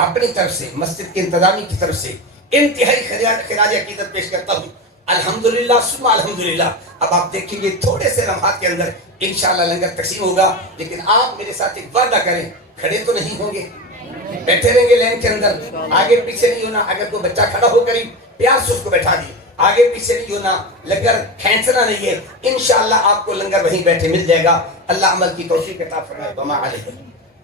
اپنی طرف سے، مسجد کے انتظامی کی طرف سے انتہائی خراج عقیدت پیش کرتا ہوں۔ الحمدللہ ثم الحمدللہ۔ اب آپ دیکھیں گے تھوڑے سے لمحات کے اندر انشاءاللہ لنگر تقسیم ہوگا، لیکن آپ میرے ساتھ ایک وعدہ کریں، کھڑے تو نہیں ہوں گے، بیٹھے رہیں گے لین کے اندر، آگے پیچھے نہیں ہونا۔ اگر کوئی بچہ کھڑا ہو کر پیار سے اس کو بیٹھا دی، آگے پیچھے نہیں ہونا، لنگر کھینچنا نہیں ہے۔ انشاءاللہ آپ کو لنگر وہیں بیٹھے مل جائے گا۔ اللہ عمل کی توفیق عطا فرمائے۔ وما علیکم۔